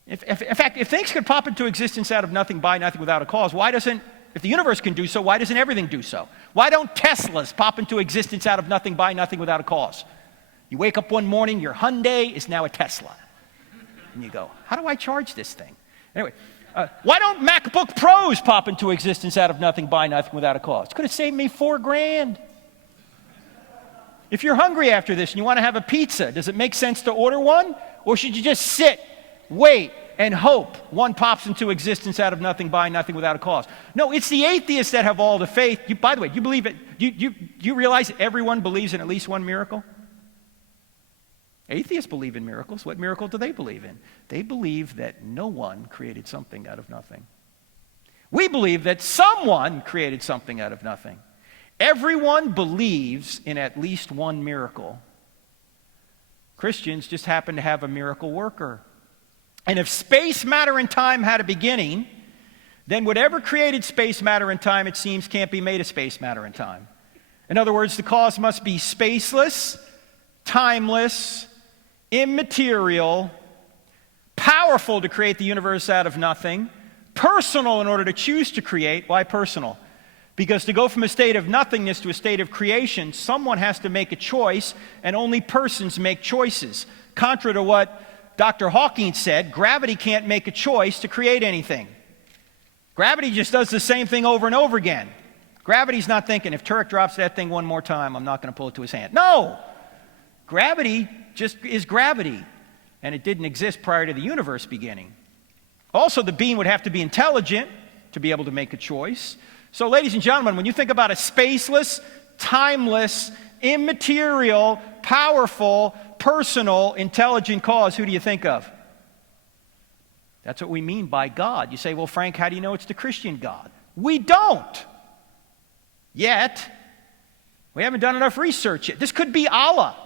In fact, if things could pop into existence out of nothing, by nothing, without a cause, if the universe can do so, why doesn't everything do so? Why don't Teslas pop into existence out of nothing, by nothing, without a cause? You wake up one morning, your Hyundai is now a Tesla. And you go, how do I charge this thing? Anyway, why don't MacBook Pros pop into existence out of nothing, by nothing, without a cause? It could have saved me $4,000. If you're hungry after this and you want to have a pizza, does it make sense to order one? Or should you just sit, wait, and hope one pops into existence out of nothing, by nothing, without a cause? No, it's the atheists that have all the faith. By the way, you believe it? You realize that everyone believes in at least one miracle? Atheists believe in miracles. What miracle do they believe in? They believe that no one created something out of nothing. We believe that someone created something out of nothing. Everyone believes in at least one miracle. Christians just happen to have a miracle worker. And if space, matter, and time had a beginning, then whatever created space, matter, and time, it seems, can't be made of space, matter, and time. In other words, the cause must be spaceless, timeless, immaterial, powerful to create the universe out of nothing, personal in order to choose to create. Why personal? Because to go from a state of nothingness to a state of creation, someone has to make a choice, and only persons make choices. Contra to what Dr. Hawking said, gravity can't make a choice to create anything. Gravity just does the same thing over and over again. Gravity's not thinking, if Turek drops that thing one more time, I'm not going to pull it to his hand. No! Gravity just is gravity, and it didn't exist prior to the universe beginning. Also, the being would have to be intelligent to be able to make a choice. So, ladies and gentlemen, when you think about a spaceless, timeless, immaterial, powerful, personal, intelligent cause, who do you think of? That's what we mean by God. You say, well, Frank, how do you know it's the Christian God? We don't. Yet. We haven't done enough research yet. This could be Allah,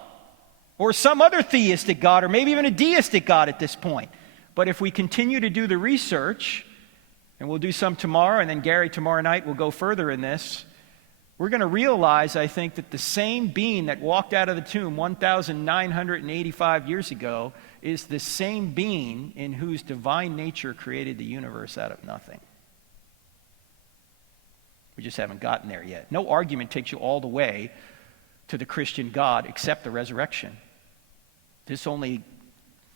or some other theistic God, or maybe even a deistic God at this point. But if we continue to do the research, and we'll do some tomorrow, and then Gary tomorrow night will go further in this, we're going to realize, I think, that the same being that walked out of the tomb 1,985 years ago is the same being in whose divine nature created the universe out of nothing. We just haven't gotten there yet. No argument takes you all the way to the Christian God except the resurrection. This only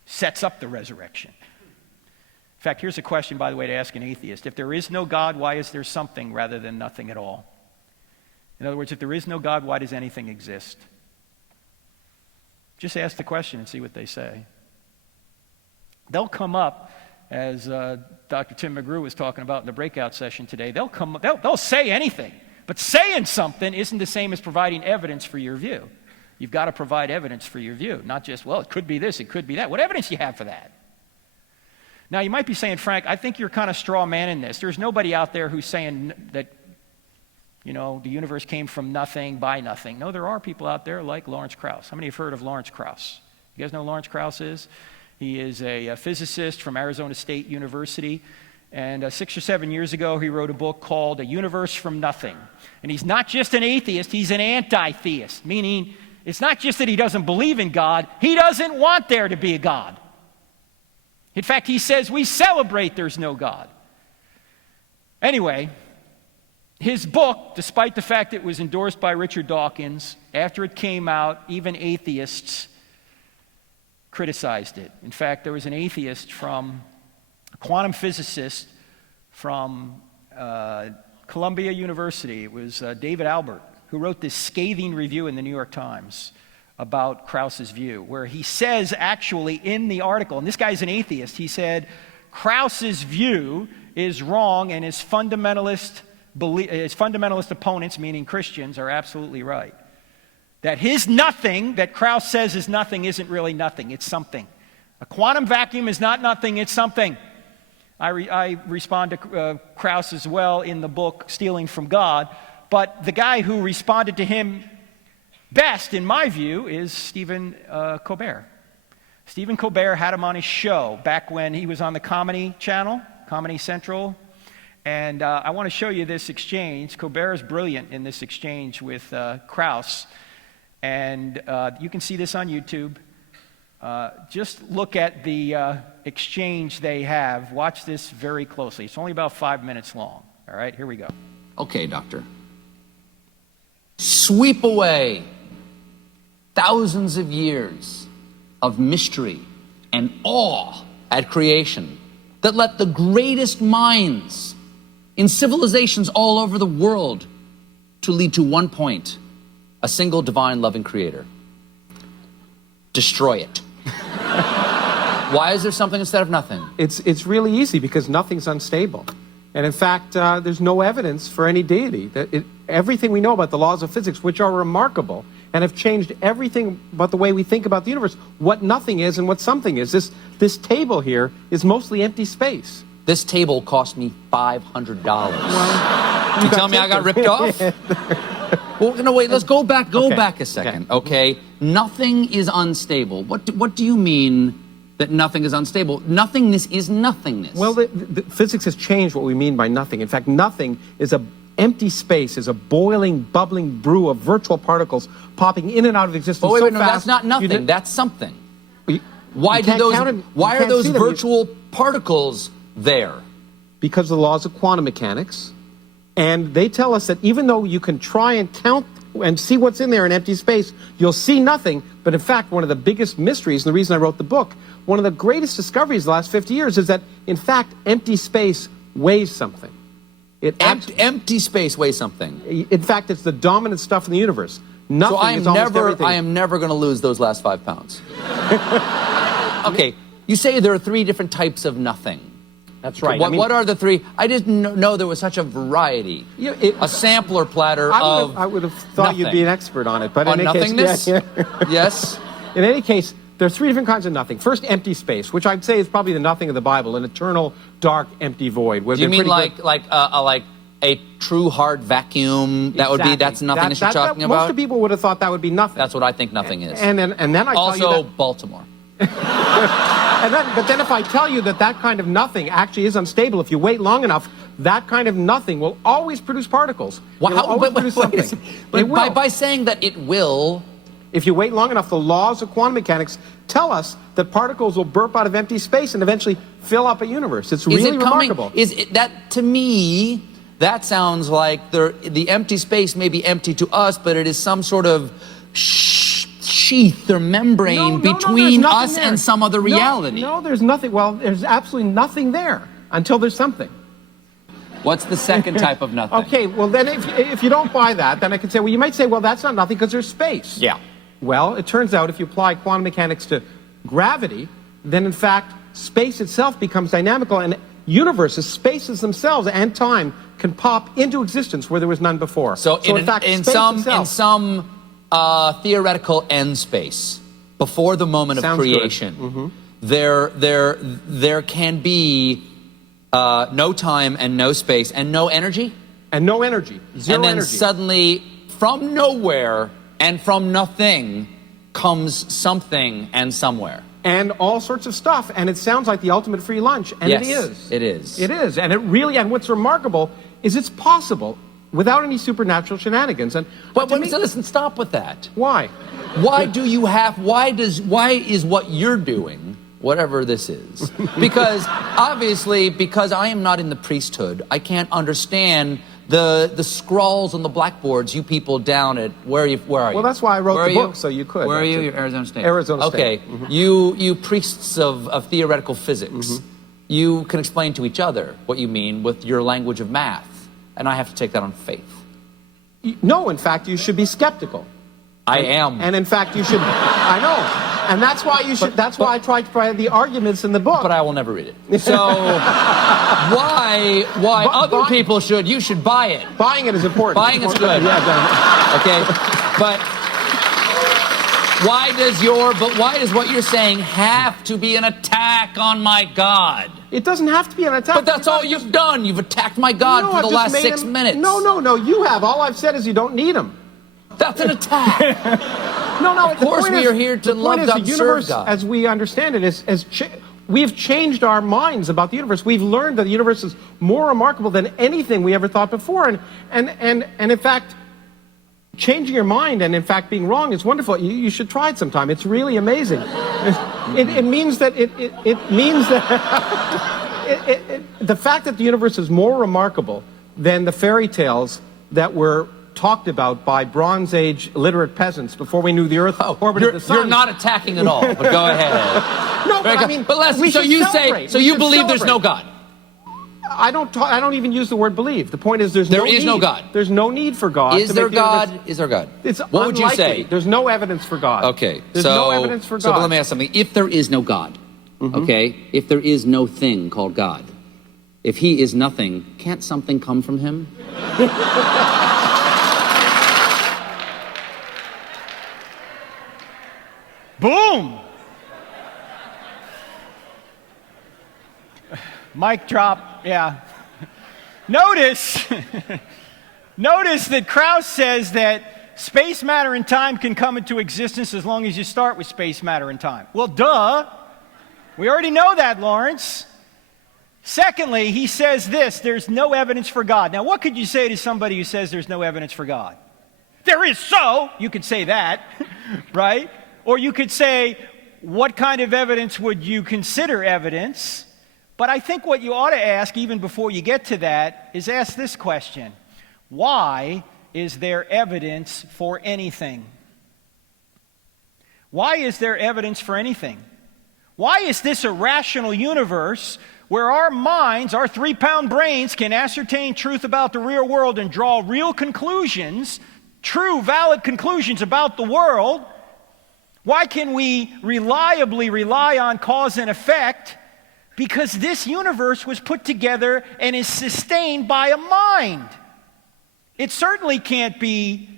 sets up the resurrection. In fact, here's a question, by the way, to ask an atheist. If there is no God, why is there something rather than nothing at all? In other words, if there is no God, why does anything exist? Just ask the question and see what they say. They'll come up, as Dr. Tim McGrew was talking about in the breakout session today, they'll say anything. But saying something isn't the same as providing evidence for your view. You've got to provide evidence for your view, not just, well, it could be this, it could be that. What evidence do you have for that? Now, you might be saying, Frank, I think you're kind of straw man in this. There's nobody out there who's saying that, the universe came from nothing, by nothing. No, there are people out there like Lawrence Krauss. How many have heard of Lawrence Krauss? You guys know who Lawrence Krauss is? He is a physicist from Arizona State University. And 6 or 7 years ago, he wrote a book called A Universe from Nothing. And he's not just an atheist, he's an anti-theist, meaning it's not just that he doesn't believe in God, he doesn't want there to be a God. In fact, he says we celebrate there's no God. Anyway, his book, despite the fact it was endorsed by Richard Dawkins, after it came out, even atheists criticized it. In fact, there was an atheist a quantum physicist from Columbia University. It was David Albert, who wrote this scathing review in the New York Times about Krauss's view, where he says actually in the article, and this guy's an atheist, he said, Krauss's view is wrong and his fundamentalist opponents, meaning Christians, are absolutely right. That his nothing, that Krauss says is nothing, isn't really nothing, it's something. A quantum vacuum is not nothing, it's something. I respond to Krauss as well in the book, Stealing from God, but the guy who responded to him best, in my view, is Stephen Colbert. Stephen Colbert had him on his show back when he was on the Comedy Channel, Comedy Central. And I want to show you this exchange. Colbert is brilliant in this exchange with Krauss. And you can see this on YouTube. Just look at the exchange they have. Watch this very closely. It's only about 5 minutes long. All right, here we go. Okay, doctor. Sweep away thousands of years of mystery and awe at creation that let the greatest minds in civilizations all over the world to lead to one point, a single divine loving creator. Destroy it. Why is there something instead of nothing? It's really easy because nothing's unstable. And in fact, there's no evidence for any deity. Everything we know about the laws of physics, which are remarkable and have changed everything about the way we think about the universe, what nothing is and what something is. This table here is mostly empty space. This table cost me $500. Well, you tell me I got ripped off? Well, no, wait, let's go back a second, okay? Nothing is unstable. What do you mean that nothing is unstable? Nothingness is nothingness. Well, the physics has changed what we mean by nothing. In fact, nothing is an empty space, is a boiling, bubbling brew of virtual particles popping in and out of existence no, fast. That's not nothing. That's something. Why are those virtual particles there? Because of the laws of quantum mechanics. And they tell us that even though you can try and count and see what's in there in empty space, you'll see nothing. But in fact, one of the biggest mysteries, and the reason I wrote the book, one of the greatest discoveries of the last 50 years is that, in fact, empty space weighs something. Empty space weighs something. In fact, it's the dominant stuff in the universe. Nothing is almost everything. I am never going to lose those last 5 pounds. Okay, you say there are 3 different types of nothing. That's right. What are the 3? I didn't know there was such a variety. A sampler platter I would have thought nothing. You'd be an expert on it. But on in any nothingness? Case, Yes. In any case, there are 3 different kinds of nothing. First, empty space, which I'd say is probably the nothing of the Bible, an eternal, dark, empty void. Do you mean like a true hard vacuum? That would be, that's nothing that you're talking about? Most people would have thought that would be nothing. That's what I think nothing is. And then I tell you also that, Baltimore. but then if I tell you that kind of nothing actually is unstable, if you wait long enough, that kind of nothing will always produce particles. By saying that it will... If you wait long enough, the laws of quantum mechanics tell us that particles will burp out of empty space and eventually fill up a universe. It's really remarkable. To me, that sounds like the empty space may be empty to us, but it is some sort of sheath or membrane between us and some other reality. No, there's nothing. Well, there's absolutely nothing there until there's something. What's the second type of nothing? Okay, well then if you don't buy that, then I could say, well, you might say, well, that's not nothing because there's space. Yeah. Well, it turns out if you apply quantum mechanics to gravity, then in fact space itself becomes dynamical, and universes, spaces themselves and time can pop into existence where there was none before. So in some theoretical end space, before the moment of creation, there can be no time and no space and no energy? And no energy. Zero and then energy. Suddenly, from nowhere and from nothing comes something and somewhere. And all sorts of stuff. And it sounds like the ultimate free lunch. And yes, it is. It is. It is. And what's remarkable is it's possible without any supernatural shenanigans. But listen, stop with that. Why? Why is what you're doing, whatever this is? Because obviously, because I am not in the priesthood, I can't understand the scrawls on the blackboards you people down at where are you? Well, that's why I wrote the book, so you could. Where are you? You're Arizona State. Arizona State. Okay, you priests of theoretical physics, you can explain to each other what you mean with your language of math, and I have to take that on faith. No, in fact, you should be skeptical. I am. And in fact, you should. I know. And that's why you should. That's why I tried to provide the arguments in the book. But I will never read it. So why other people should? You should buy it. Buying it is important. Buying it's good. Okay. But why does what you're saying have to be an attack on my God? It doesn't have to be an attack. But that's all you've done. You've attacked my God for the last 6 minutes. No. You have. All I've said is you don't need him. That's an attack. No. Of course, we are here to love God and the serve universe, God. as we understand it, we've changed our minds about the universe. We've learned that the universe is more remarkable than anything we ever thought before. And in fact, changing your mind and in fact being wrong is wonderful. You should try it sometime. It's really amazing. It means that the fact that the universe is more remarkable than the fairy tales that were talked about by Bronze Age literate peasants before we knew the Earth orbited the Sun. You're not attacking at all, but go ahead. No, but I mean, but Leslie, we so should you celebrate. say, so We you should believe there's no celebrate. God? I don't even use the word believe. The point is there is no God. There's no need for God. Is to there make the universe- God? Is there God? It's what would you unlikely. say? There's no evidence for God. Okay, There's no evidence for God. So but let me ask something. If there is no God, okay, if there is no thing called God, if he is nothing, can't something come from him? Boom! Mic drop, yeah. Notice that Krauss says that space, matter, and time can come into existence as long as you start with space, matter, and time. Well, duh. We already know that, Lawrence. Secondly, he says this, there's no evidence for God. Now, what could you say to somebody who says there's no evidence for God? There is so. You could say that, right? Or you could say, what kind of evidence would you consider evidence? But I think what you ought to ask, even before you get to that, is ask this question. Why is there evidence for anything? Why is there evidence for anything? Why is this a rational universe where our minds, our 3-pound brains, can ascertain truth about the real world and draw real conclusions, true, valid conclusions about the world? Why can we reliably rely on cause and effect? Because this universe was put together and is sustained by a mind. It certainly can't be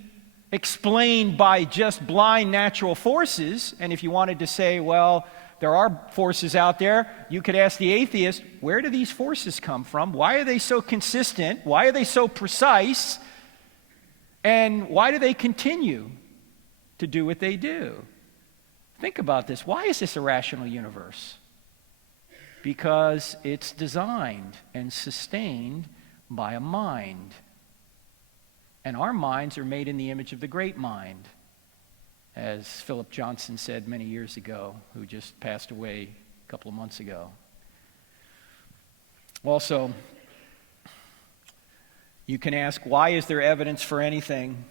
explained by just blind natural forces. And if you wanted to say, well, there are forces out there, you could ask the atheist, where do these forces come from? Why are they so consistent? Why are they so precise? And why do they continue to do what they do? Think about this. Why is this a rational universe? Because it's designed and sustained by a mind. And our minds are made in the image of the great mind, as Philip Johnson said many years ago, who just passed away a couple of months ago. Also, you can ask, why is there evidence for anything?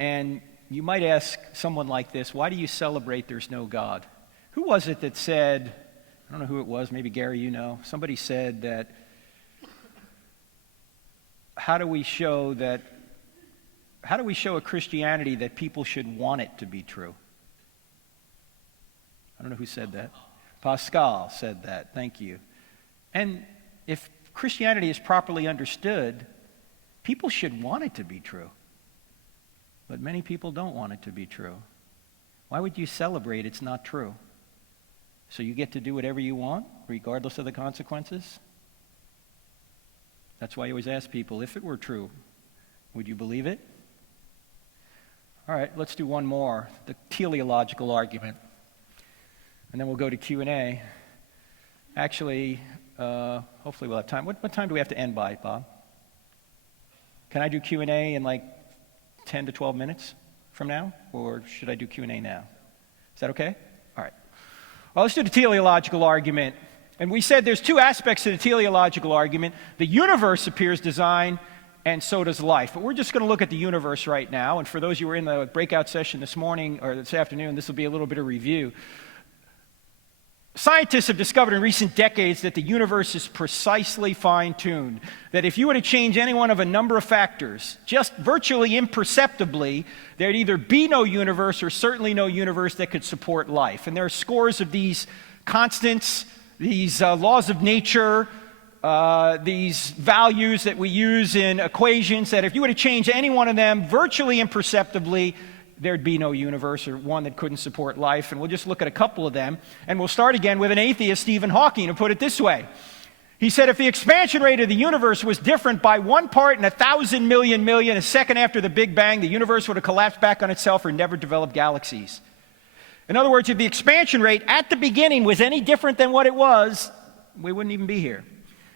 And you might ask someone like this, why do you celebrate there's no God? Who was it that said, I don't know who it was, maybe Gary, you know, somebody said that, how do we show a Christianity that people should want it to be true? I don't know who said that. Pascal said that, thank you. And if Christianity is properly understood, people should want it to be true. But many people don't want it to be true. Why would you celebrate it's not true? So you get to do whatever you want, regardless of the consequences? That's why I always ask people, if it were true, would you believe it? All right, let's do one more, the teleological argument. And then we'll go to Q&A. Actually, hopefully we'll have time. What time do we have to end by, Bob? Can I do Q&A in like 10 to 12 minutes from now? Or should I do Q&A now? Is that okay? All right. Well, let's do the teleological argument. And we said there's two aspects to the teleological argument. The universe appears designed, and so does life. But we're just going to look at the universe right now. And for those of you who were in the breakout session this morning or this afternoon, this will be a little bit of review. Scientists have discovered in recent decades that the universe is precisely fine-tuned. That if you were to change any one of a number of factors, just virtually imperceptibly, there'd either be no universe or certainly no universe that could support life. And there are scores of these constants, these laws of nature, these values that we use in equations, that if you were to change any one of them virtually imperceptibly, there'd be no universe or one that couldn't support life. And we'll just look at a couple of them. And we'll start again with an atheist, Stephen Hawking, who put it this way. He said if the expansion rate of the universe was different by 1 part in 1,000 million million, a second after the Big Bang, the universe would have collapsed back on itself or never developed galaxies. In other words, if the expansion rate at the beginning was any different than what it was, we wouldn't even be here.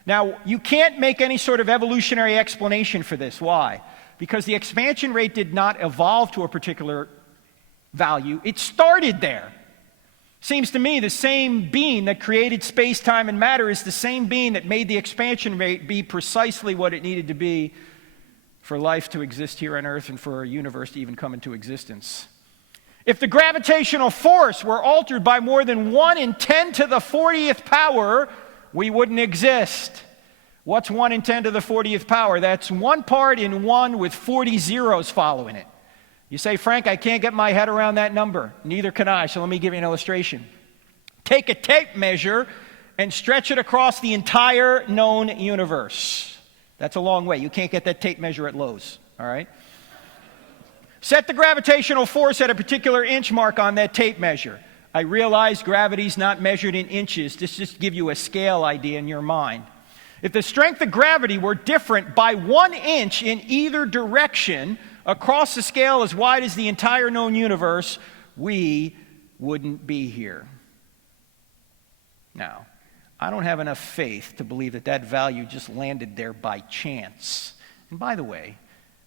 Now, you can't make any sort of evolutionary explanation for this. Why? Because the expansion rate did not evolve to a particular value. It started there. Seems to me the same being that created space, time, and matter is the same being that made the expansion rate be precisely what it needed to be for life to exist here on Earth and for our universe to even come into existence. If the gravitational force were altered by more than 1 in 10 to the 40th power, we wouldn't exist. What's 1 in 10 to the 40th power? That's 1 part in 1 with 40 zeros following it. You say, Frank, I can't get my head around that number. Neither can I, so let me give you an illustration. Take a tape measure and stretch it across the entire known universe. That's a long way. You can't get that tape measure at Lowe's, all right? Set the gravitational force at a particular inch mark on that tape measure. I realize gravity's not measured in inches. This just gives you a scale idea in your mind. If the strength of gravity were different by 1 inch in either direction, across the scale as wide as the entire known universe, we wouldn't be here. Now, I don't have enough faith to believe that that value just landed there by chance. And by the way,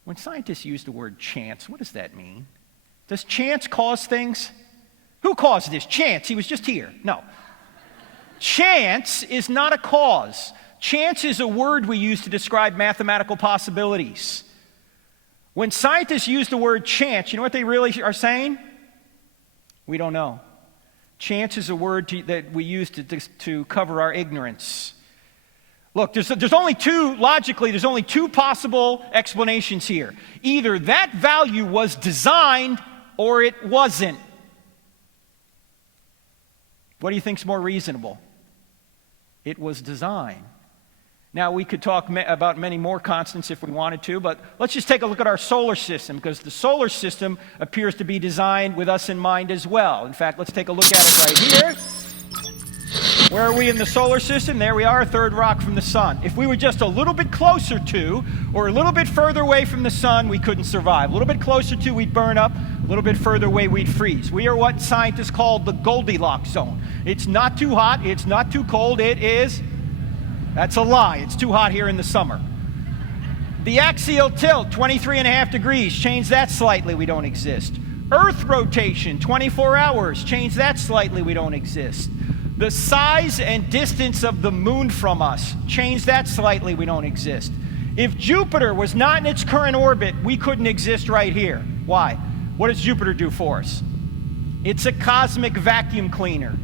when scientists use the word chance, what does that mean? Does chance cause things? Who caused this? Chance. He was just here. No. Chance is not a cause. Chance is a word we use to describe mathematical possibilities. When scientists use the word chance, you know what they really are saying? We don't know. Chance is a word that we use to cover our ignorance. Look, there's only two possible explanations here. Either that value was designed or it wasn't. What do you think's more reasonable? It was designed. Now, we could talk about many more constants if we wanted to, but let's just take a look at our solar system, because the solar system appears to be designed with us in mind as well. In fact, let's take a look at it right here. Where are we in the solar system? There we are, a third rock from the sun. If we were just a little bit closer to, or a little bit further away from the sun, we couldn't survive. A little bit closer to, we'd burn up. A little bit further away, we'd freeze. We are what scientists call the Goldilocks zone. It's not too hot, it's not too cold, it is... That's a lie. It's too hot here in the summer. The axial tilt, 23.5 degrees. Change that slightly, we don't exist. Earth rotation, 24 hours. Change that slightly, we don't exist. The size and distance of the moon from us, change that slightly, we don't exist. If Jupiter was not in its current orbit, we couldn't exist right here. Why? What does Jupiter do for us? It's a cosmic vacuum cleaner.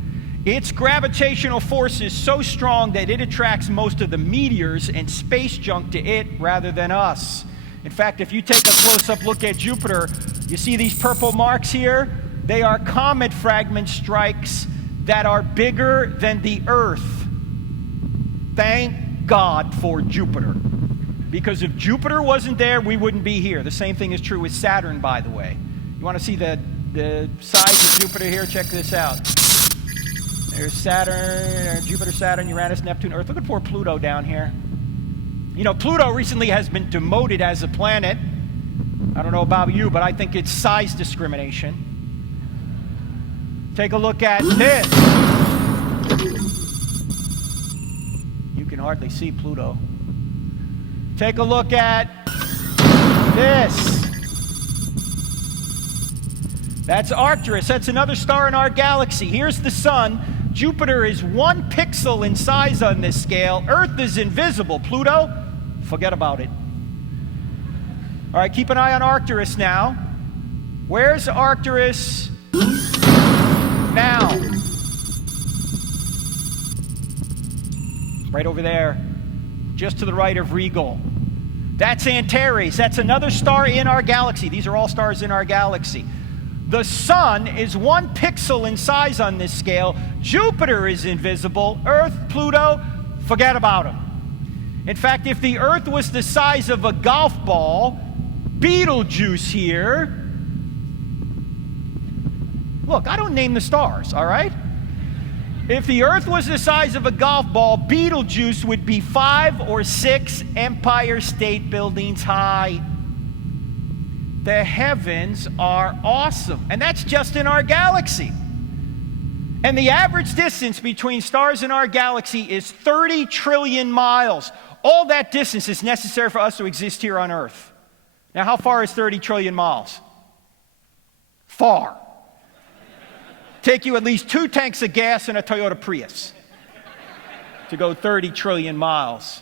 Its gravitational force is so strong that it attracts most of the meteors and space junk to it rather than us. In fact, if you take a close-up look at Jupiter, you see these purple marks here? They are comet fragment strikes that are bigger than the Earth. Thank God for Jupiter. Because if Jupiter wasn't there, we wouldn't be here. The same thing is true with Saturn, by the way. You want to see the size of Jupiter here? Check this out. There's Saturn, Jupiter, Saturn, Uranus, Neptune, Earth. Look at poor Pluto down here. You know, Pluto recently has been demoted as a planet. I don't know about you, but I think it's size discrimination. Take a look at this. You can hardly see Pluto. Take a look at this. That's Arcturus. That's another star in our galaxy. Here's the sun. Jupiter is 1 pixel in size on this scale. Earth is invisible. Pluto, forget about it. All right, keep an eye on Arcturus now. Where's Arcturus now? Right over there, just to the right of Rigel. That's Antares. That's another star in our galaxy. These are all stars in our galaxy. The sun is 1 pixel in size on this scale. Jupiter is invisible. Earth, Pluto, forget about them. In fact, if the Earth was the size of a golf ball, Betelgeuse here... Look, I don't name the stars, all right? If the earth was the size of a golf ball, Beetlejuice would be 5 or 6 Empire State Buildings high. The heavens are awesome. And that's just in our galaxy. And the average distance between stars in our galaxy is 30 trillion miles. All that distance is necessary for us to exist here on Earth. Now, how far is 30 trillion miles? Far. Take you at least 2 tanks of gas in a Toyota Prius to go 30 trillion miles.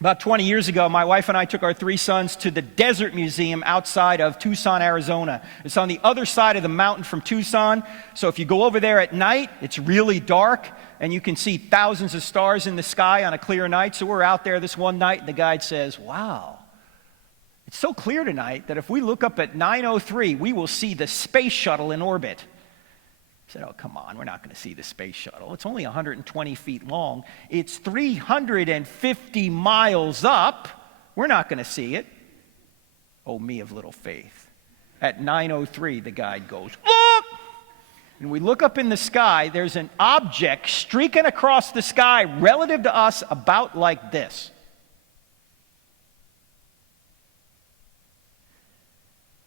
About 20 years ago, my wife and I took our 3 sons to the Desert Museum outside of Tucson, Arizona. It's on the other side of the mountain from Tucson. So if you go over there at night, it's really dark, and you can see thousands of stars in the sky on a clear night. So we're out there this one night, and the guide says, wow, it's so clear tonight that if we look up at 9:03, we will see the space shuttle in orbit. I said, oh, come on, we're not going to see the space shuttle. It's only 120 feet long. It's 350 miles up. We're not going to see it. Oh, me of little faith. At 9:03, the guide goes, look! And we look up in the sky. There's an object streaking across the sky relative to us about like this.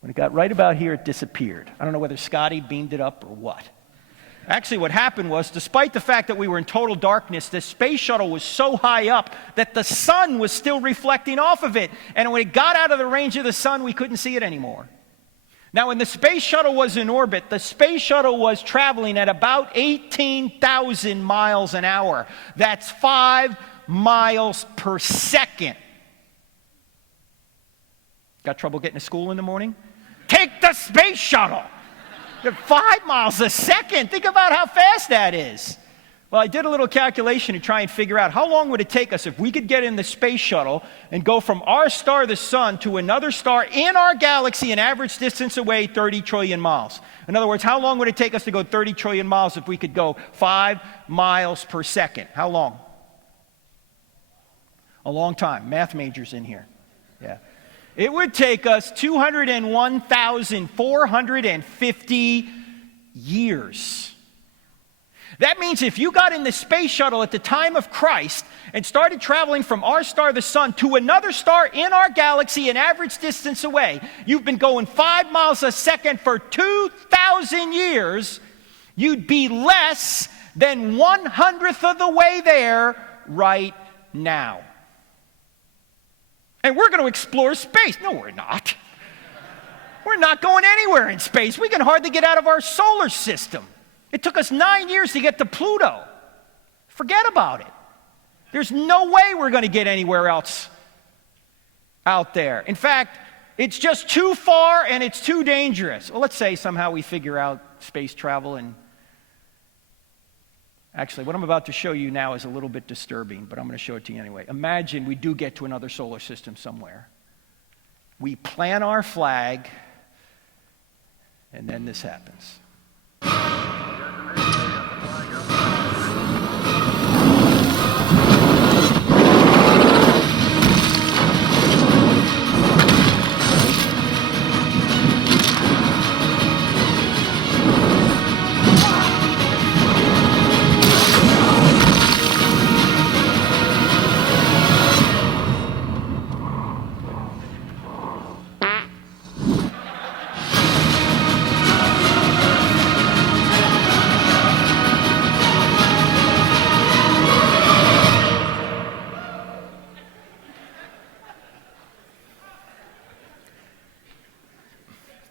When it got right about here, it disappeared. I don't know whether Scotty beamed it up or what. Actually, what happened was, despite the fact that we were in total darkness, the space shuttle was so high up that the sun was still reflecting off of it. And when it got out of the range of the sun, we couldn't see it anymore. Now, when the space shuttle was in orbit, the space shuttle was traveling at about 18,000 miles an hour. That's 5 miles per second. Got trouble getting to school in the morning? Take the space shuttle! 5 miles a second. Think about how fast that is. Well, I did a little calculation to try and figure out how long would it take us if we could get in the space shuttle and go from our star, the sun, to another star in our galaxy, an average distance away, 30 trillion miles. In other words, how long would it take us to go 30 trillion miles if we could go 5 miles per second? How long? A long time. Math majors in here. Yeah. It would take us 201,450 years. That means if you got in the space shuttle at the time of Christ and started traveling from our star, the sun, to another star in our galaxy, an average distance away, you've been going 5 miles a second for 2,000 years, you'd be less than 1/100th of the way there right now. And we're going to explore space. No, we're not. We're not going anywhere in space. We can hardly get out of our solar system. It took us 9 years to get to Pluto. Forget about it. There's no way we're going to get anywhere else out there. In fact, it's just too far and it's too dangerous. Well, let's say somehow we figure out space travel and actually, what I'm about to show you now is a little bit disturbing, but I'm going to show it to you anyway. Imagine we do get to another solar system somewhere. We plant our flag, and then this happens.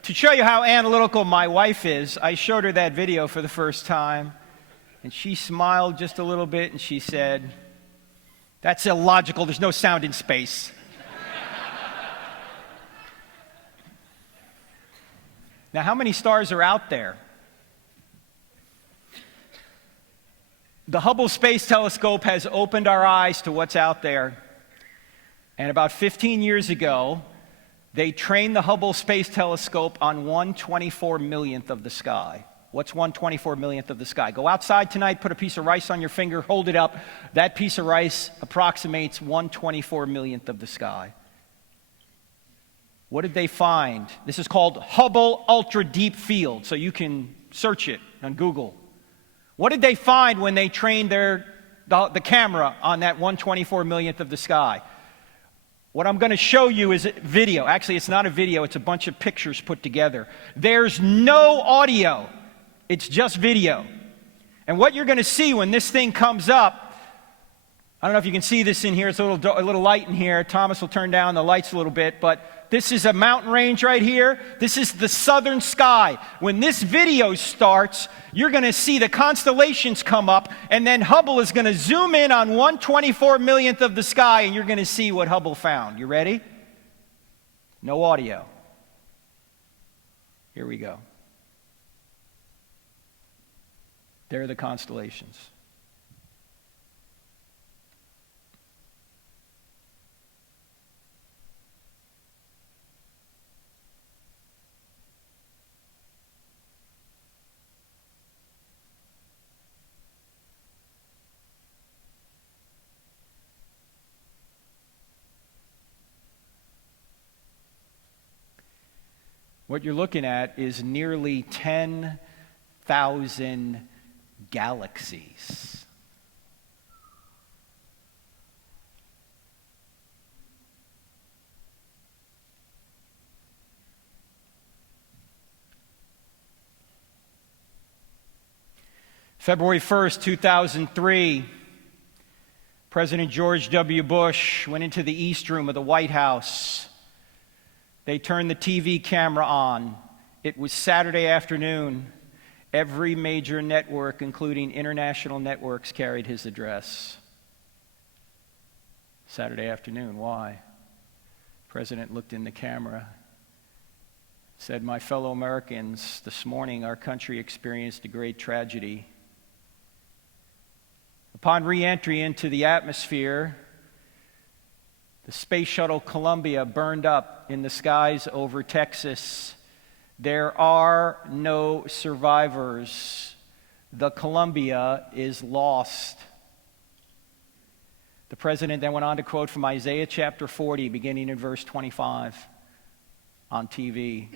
To show you how analytical my wife is, I showed her that video for the first time, and she smiled just a little bit, and she said, "That's illogical. There's no sound in space." Now, how many stars are out there? The Hubble Space Telescope has opened our eyes to what's out there. And about 15 years ago, they trained the Hubble Space Telescope on 1/24 millionth of the sky. What's 1/24 millionth of the sky? Go outside tonight, put a piece of rice on your finger, hold it up. That piece of rice approximates 1/24 millionth of the sky. What did they find? This is called Hubble Ultra Deep Field, so you can search it on Google. What did they find when they trained the camera on that 1/24 millionth of the sky? What I'm going to show you is a video. Actually, it's not a video. It's a bunch of pictures put together. There's no audio. It's just video. And what you're going to see when this thing comes up, I don't know if you can see this in here. It's a little light in here. Thomas will turn down the lights a little bit. But this is a mountain range right here. This is the southern sky. When this video starts, you're going to see the constellations come up, and then Hubble is going to zoom in on 1/24 millionth of the sky, and you're going to see what Hubble found. You ready? No audio. Here we go. There are the constellations. What you're looking at is nearly 10,000 galaxies. February 1st, 2003, President George W. Bush went into the East Room of the White House. They turned the TV camera on. It was Saturday afternoon. Every major network, including international networks, carried his address. Saturday afternoon. Why? The president looked in the camera, said, "My fellow Americans, this morning our country experienced a great tragedy. Upon re-entry into the atmosphere, the space shuttle Columbia burned up in the skies over Texas. There are no survivors. The Columbia is lost." The president then went on to quote from Isaiah chapter 40, beginning in verse 25 on TV.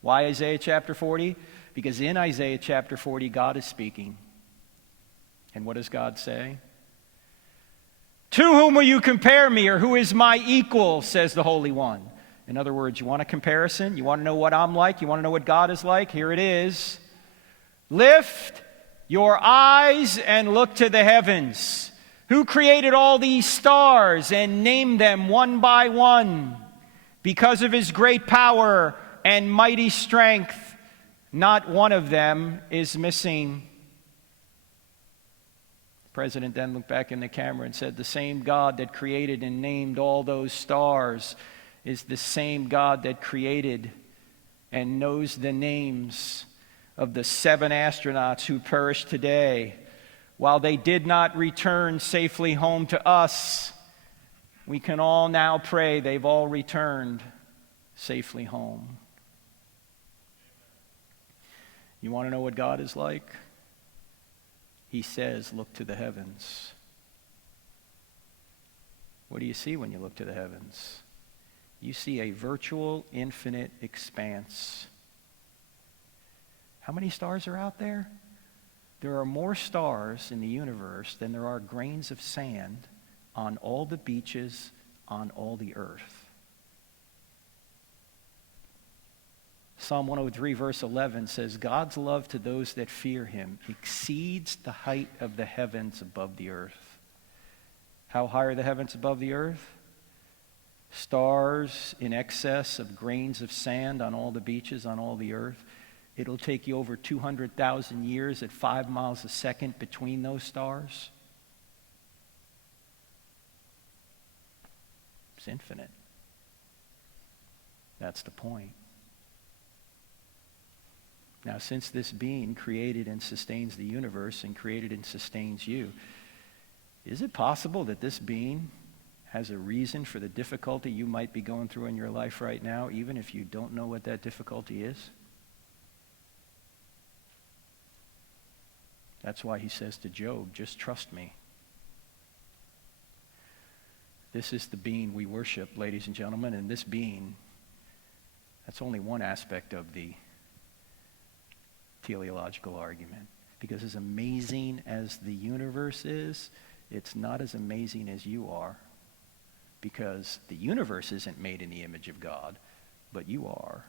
Why Isaiah chapter 40? Because in Isaiah chapter 40, God is speaking. And what does God say? "To whom will you compare me, or who is my equal, says the Holy One." In other words, you want a comparison? You want to know what I'm like? You want to know what God is like? Here it is. "Lift your eyes and look to the heavens. Who created all these stars and named them one by one? Because of his great power and mighty strength, not one of them is missing." The president then looked back in the camera and said, "The same God that created and named all those stars is the same God that created and knows the names of the 7 astronauts who perished today. While they did not return safely home to us, we can all now pray they've all returned safely home." You want to know what God is like? He says, "Look to the heavens." What do you see when you look to the heavens? You see a virtual, infinite expanse. How many stars are out there? There are more stars in the universe than there are grains of sand on all the beaches on all the earth. Psalm 103, verse 11 says, "God's love to those that fear him exceeds the height of the heavens above the earth." How high are the heavens above the earth? Stars in excess of grains of sand on all the beaches on all the earth. It'll take you over 200,000 years at 5 miles a second between those stars. It's infinite. That's the point. Now, since this being created and sustains the universe and created and sustains you, is it possible that this being has a reason for the difficulty you might be going through in your life right now, even if you don't know what that difficulty is? That's why he says to Job, "Just trust me." This is the being we worship, ladies and gentlemen, and this being, that's only one aspect of the teleological argument. Because as amazing as the universe is, it's not as amazing as you are. Because the universe isn't made in the image of God, but you are.